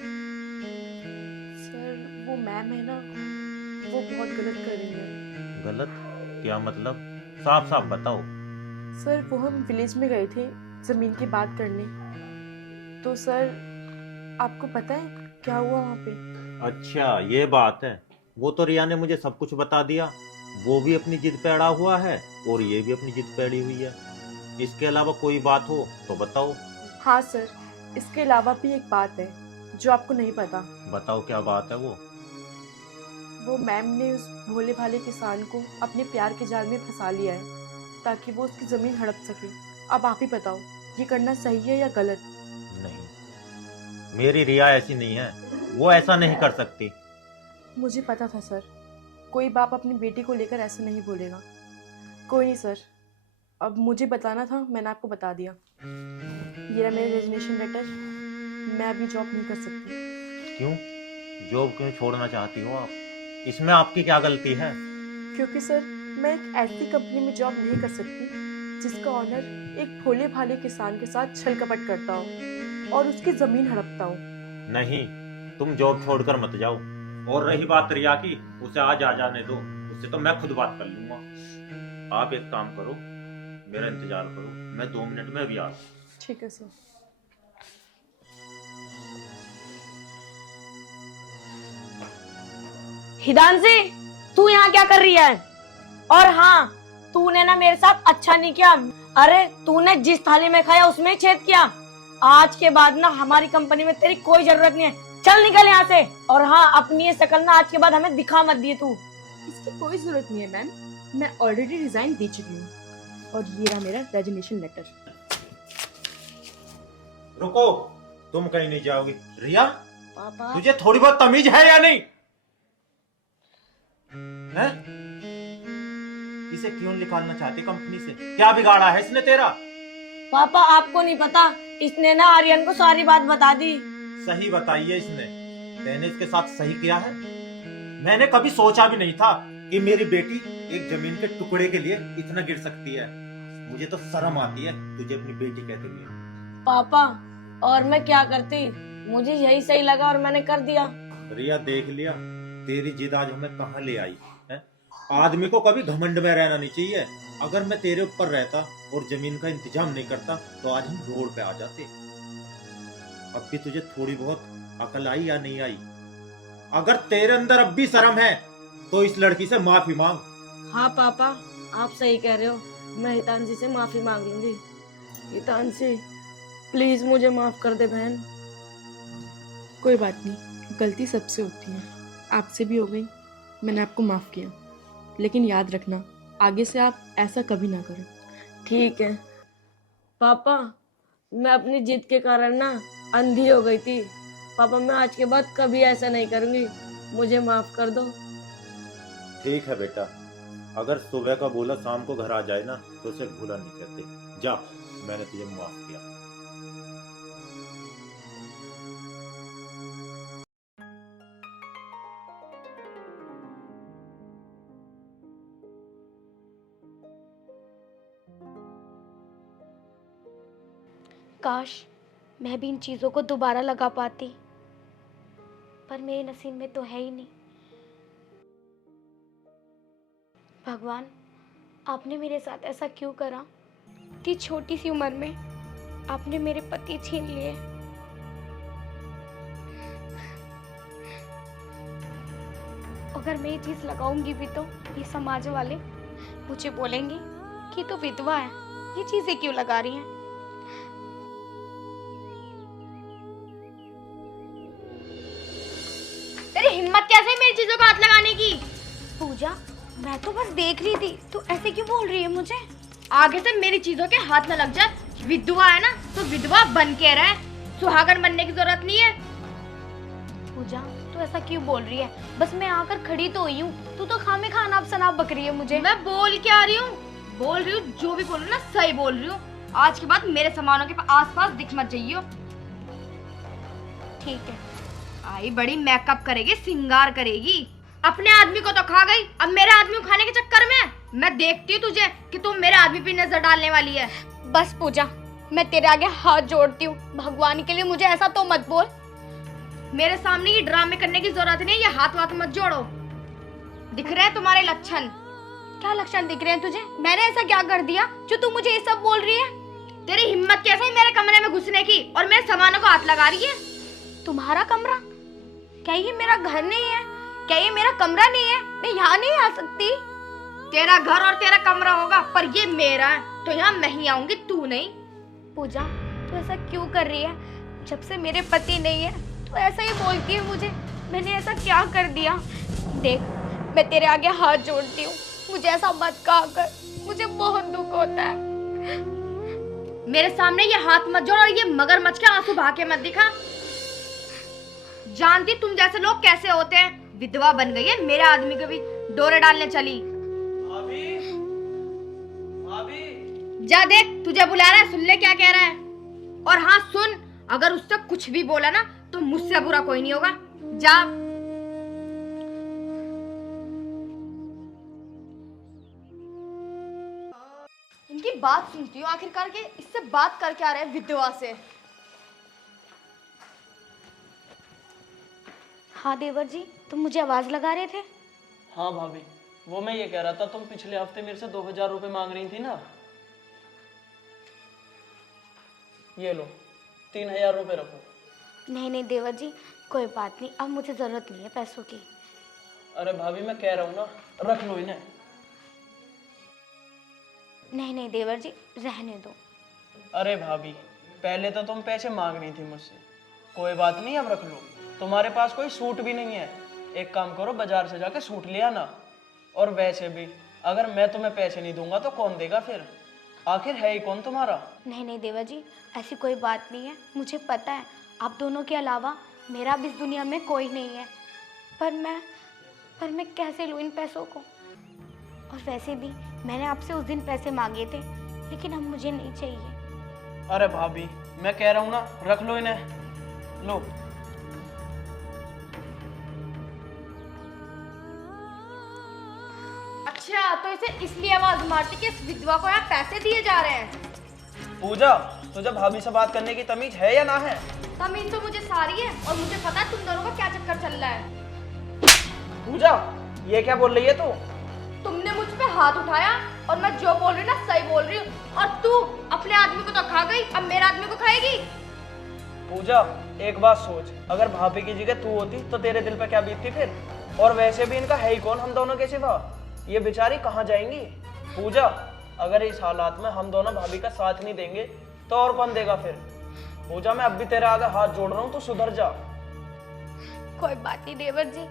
सर वो मैम है ना, वो बहुत गलत कर रही है। गलत? क्या मतलब? साफ साफ बताओ। सर वो हम विलेज में गए थे ज़मीन की बात करने, तो सर आपको पता है क्या हुआ वहाँ पे? अच्छा ये बात है। वो तो रिया ने मुझे सब कुछ बता दिया। वो भी अपनी जिद पे अड़ा हुआ है और ये भी अपनी जिद पे अड़ी हुई है। इसके अलावा कोई बात हो तो बताओ। हाँ सर, इसके अलावा भी एक बात है जो आपको नहीं पता। बताओ क्या बात है वो मैम ने उस भोले भाले किसान को अपने प्यार के जाल में फंसा लिया है ताकि वो उसकी ज़मीन हड़प सके। अब आप ही बताओ, ये करना सही है या गलत? नहीं, मेरी रिया ऐसी नहीं है, वो ऐसा नहीं कर सकती। मुझे पता था सर, कोई बाप अपनी बेटी को लेकर ऐसा नहीं बोलेगा। कोई नहीं सर, अब मुझे बताना था, मैंने आपको बता दिया। ये रहा मेरा रेजिग्नेशन लेटर। मैं अभी जॉब नहीं कर सकती। क्यों? जॉब क्यों छोड़ना चाहती हो आप? इसमें आपकी क्या गलती है? क्योंकि सर मैं एक ऐसी कंपनी में जॉब नहीं कर सकती जिसका ऑनर एक भोले भाले किसान के साथ छल कपट करता हो और उसकी ज़मीन हड़पता हो। नहीं, तुम जॉब छोड़कर मत जाओ। और रही बात रिया की, उसे आज आ जाने दो, उससे तो मैं खुद बात कर लूंगा। आप एक काम करो, मेरा इंतजार करो, मैं 2 मिनट में अभी आ रहा हूं। ठीक है सर। हिदांशी, तू यहाँ क्या कर रही है? और हाँ, तूने ना मेरे साथ अच्छा नहीं किया। अरे तूने जिस थाली में खाया उसमें ही छेद किया। आज के बाद ना हमारी कंपनी में तेरी कोई जरूरत नहीं है। चल निकल यहाँ से। और हाँ, अपनी ये शकल ना आज के बाद हमें दिखा मत दिए तू। इसकी कोई ज़रूरत नहीं है मैम, मैं ऑलरेडी रिजाइन दे चुकी हूँ। और ये रहा मेरा रेजिग्नेशन लेटर। रुको, तुम कहीं नहीं जाओगी। रिया, पापा, तुझे थोड़ी बहुत तमीज है या नहीं? है? इसे क्यों निकालना चाहती कंपनी से? क्या बिगाड़ा है इसने तेरा? पापा आपको नहीं पता, इसने ना आर्यन को सारी बात बता दी। सही बताई है इसने। मैंने इसके साथ सही किया है। मैंने कभी सोचा भी नहीं था कि मेरी बेटी एक जमीन के टुकड़े के लिए इतना गिर सकती है। मुझे तो शर्म आती है तुझे अपनी बेटी कहते हुए। पापा, और मैं क्या करती, मुझे यही सही लगा और मैंने कर दिया। रिया देख लिया, तेरी जिद आज हमें कहाँ ले आई है। आदमी को कभी घमंड में रहना नहीं चाहिए। अगर मैं तेरे ऊपर रहता और जमीन का इंतजाम नहीं करता तो आज हम रोड पे आ जाते। अब भी तुझे थोड़ी बहुत अकल आई या नहीं आई? अगर तेरे अंदर अब भी शर्म है तो इस लड़की से माफी मांग। हाँ पापा, आप सही कह रहे हो, मैं हितांशी से माफी मांग लूंगी। हितांशी प्लीज मुझे माफ कर दे बहन। कोई बात नहीं, गलती सबसे होती है, आपसे भी हो गई, मैंने आपको माफ़ किया। लेकिन याद रखना, आगे से आप ऐसा कभी ना करें। ठीक है पापा, मैं अपनी जिद के कारण ना अंधी हो गई थी। पापा मैं आज के बाद कभी ऐसा नहीं करूंगी, मुझे माफ कर दो। ठीक है बेटा, अगर सुबह का बोला शाम को घर आ जाए ना तो उसे भूला नहीं कहते। जा। मैंने तुझे माफ किया। काश मैं भी इन चीज़ों को दोबारा लगा पाती, पर मेरे नसीब में तो है ही नहीं। भगवान, आपने मेरे साथ ऐसा क्यों करा? इतनी छोटी सी उम्र में आपने मेरे पति छीन लिए। अगर मैं ये चीज़ लगाऊंगी भी तो ये समाज वाले मुझे बोलेंगे कि तो विधवा है, ये चीज़ें क्यों लगा रही हैं। तेरी हिम्मत कैसे है मेरी चीजों को हाथ लगाने की? पूजा, मैं तो बस देख रही थी, तू ऐसे क्यों बोल रही है मुझे? आगे से मेरी चीजों के हाथ न लग जाए। विधवा है ना तो विधवा बन के रहे, सुहागन बनने की जरूरत नहीं है। पूजा, तू ऐसा क्यों बोल रही है? बस मैं आकर खड़ी तो हुई हूँ, तू तो खामे खाना अब सनाब बक रही है मुझे। मैं बोल क्या रही हूँ? बोल रही हूँ जो भी बोल रही हूँ ना सही बोल रही हूँ। आज के बाद मेरे सामानों के आसपास दिख मत जाइयो। ठीक है। आई बड़ी मेकअप करेगी, सिंगार करेगी, अपने आदमी को तो खा गई, अब मेरे आदमी को खाने के चक्कर में मैं देखती हूँ तुझे कि तुम मेरे आदमी पे नजर डालने वाली है। बस पूजा, मैं तेरे आगे हाथ जोड़ती हूँ, भगवान के लिए मुझे ऐसा तो मत बोल। मेरे सामने ये ड्रामे करने की जरूरत नहीं, ये हाथ वाथ मत जोड़ो। दिख रहे हैं तुम्हारे लक्षण? क्या लक्षण दिख रहे हैं तुझे? मैंने ऐसा क्या कर दिया जो तू मुझे ये सब बोल रही है? तेरी हिम्मत कैसे है मेरे कमरे में घुसने की और मेरे सामानों को हाथ लगा रही है? तुम्हारा कमरा? क्या ये मेरा घर नहीं है? क्या ये मेरा कमरा नहीं है? मैं यहाँ नहीं आ सकती। तेरा घर और तेरा कमरा होगा, पर ये मेरा है, तो यहाँ मैं ही आऊंगी, तू नहीं। पूजा, तू ऐसा क्यों कर रही है? जब से मेरे पति नहीं है तू ऐसा ही बोलती है मुझे। मैंने ऐसा क्या कर दिया? देख, मैं तेरे आगे हाथ जोड़ती हूँ, मुझे ऐसा मत कहा कर, मुझे बहुत दुख होता है। मेरे सामने ये हाथ मत जोड़ और ये मगरमच्छ के आंसू बहा के मत दिखा। जानती तुम जैसे लोग कैसे होते हैं। विधवा बन गई है, मेरे आदमी को भी डोरे डालने चली। भाभी, भाभी। जा देख, तुझे बुला रहा है, सुन ले क्या कह रहा है। और हाँ सुन, अगर उससे कुछ भी बोला ना तो मुझसे बुरा कोई नहीं होगा। जा। इनकी बात सुनती हूँ आखिरकार के इससे बात करके आ रहे हैं विधवा से। हाँ देवर जी, तुम मुझे आवाज लगा रहे थे? हाँ भाभी, वो मैं ये कह रहा था, तुम पिछले हफ्ते मेरे से 2000 रुपये मांग रही थी ना, ये लो 3000 रुपये रखो। नहीं नहीं देवर जी, कोई बात नहीं, अब मुझे जरूरत नहीं है पैसों की। अरे भाभी मैं कह रहा हूँ ना, रख लो इन्हें। नहीं नहीं देवर जी, रहने दो। अरे भाभी, पहले तो तुम पैसे मांग रही थी मुझसे, कोई बात नहीं, अब रख लो। तुम्हारे पास कोई सूट भी नहीं है, एक काम करो बाजार से जाके सूट ले आना। और वैसे भी अगर मैं तुम्हें पैसे नहीं दूंगा तो कौन देगा फिर? आखिर है ही कौन तुम्हारा? नहीं नहीं देवर जी, ऐसी कोई बात नहीं है, मुझे पता है आप दोनों के अलावा मेरा भी इस दुनिया में कोई नहीं है। पर मैं कैसे लूँ इन पैसों को? और वैसे भी मैंने आपसे उस दिन पैसे मांगे थे, लेकिन अब मुझे नहीं चाहिए। अरे भाभी, मैं कह रहा हूँ ना, रख लो इन्हें, लो। अच्छा, तो इसे इसलिए आवाज मारती कि इस विधवा को यहाँ पैसे दिए जा रहे हैं। पूजा, तुझे भाभी से बात करने की तमीज है या ना है? तमीज तो मुझे सारी है और मुझे पता है तुम दोनों का क्या चक्कर चल रहा है। पूजा, ये क्या बोल रही है तू? तुमने मुझ पे हाथ उठाया और मैं जो बोल रही हूँ ना सही बोल रही हूँ। और तू अपने आदमी को तो खा गई, अब मेरे आदमी को खाएगी। पूजा, एक बात सोच, अगर भाभी की जगह तू होती तो तेरे दिल पे क्या बीतती फिर? और वैसे भी इनका है ही कौन हम दोनों के सिवा? ये बेचारी कहाँ जाएंगी? पूजा, अगर इस हालात में हम दोनों भाभी का साथ नहीं देंगे तो और कौन देगा फिर? पूजा, मैं अब भी तेरे आगे हाथ जोड़ रहा हूँ, तो सुधर जा। कोई बात नहीं देवर जी,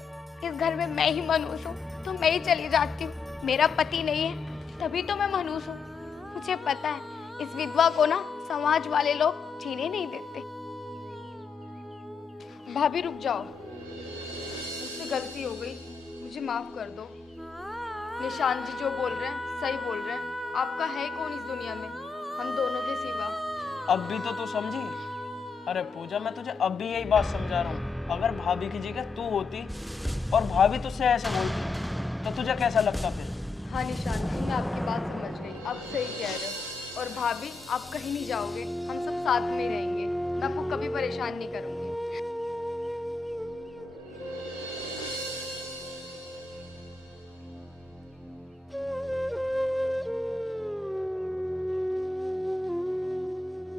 इस घर में मैं ही मनहूस हूँ तो मैं ही चली जाती हूँ। मेरा पति नहीं है तभी तो मैं मनहूस हूँ। मुझे पता है इस विधवा को ना समाज वाले लोग जीने नहीं देते। भाभी रुक जाओ, मुझसे गलती हो गई, मुझे माफ कर दो। निशान जी जो बोल रहे हैं सही बोल रहे हैं, आपका है कौन इस दुनिया में? हम दोनों के सिवा। अब भी तो तू समझी? अरे पूजा, मैं तुझे अब भी यही बात समझा रहा हूँ, अगर भाभी की जगह तू होती और भाभी तुझसे ऐसे बोलती तो तुझे कैसा लगता फिर? हाँ निशान जी, मैं आपकी बात समझ गई, आप सही कह रहे हो। और भाभी, आप कहीं नहीं जाओगे, हम सब साथ में ही रहेंगे, मैं आपको कभी परेशान नहीं करूँगी।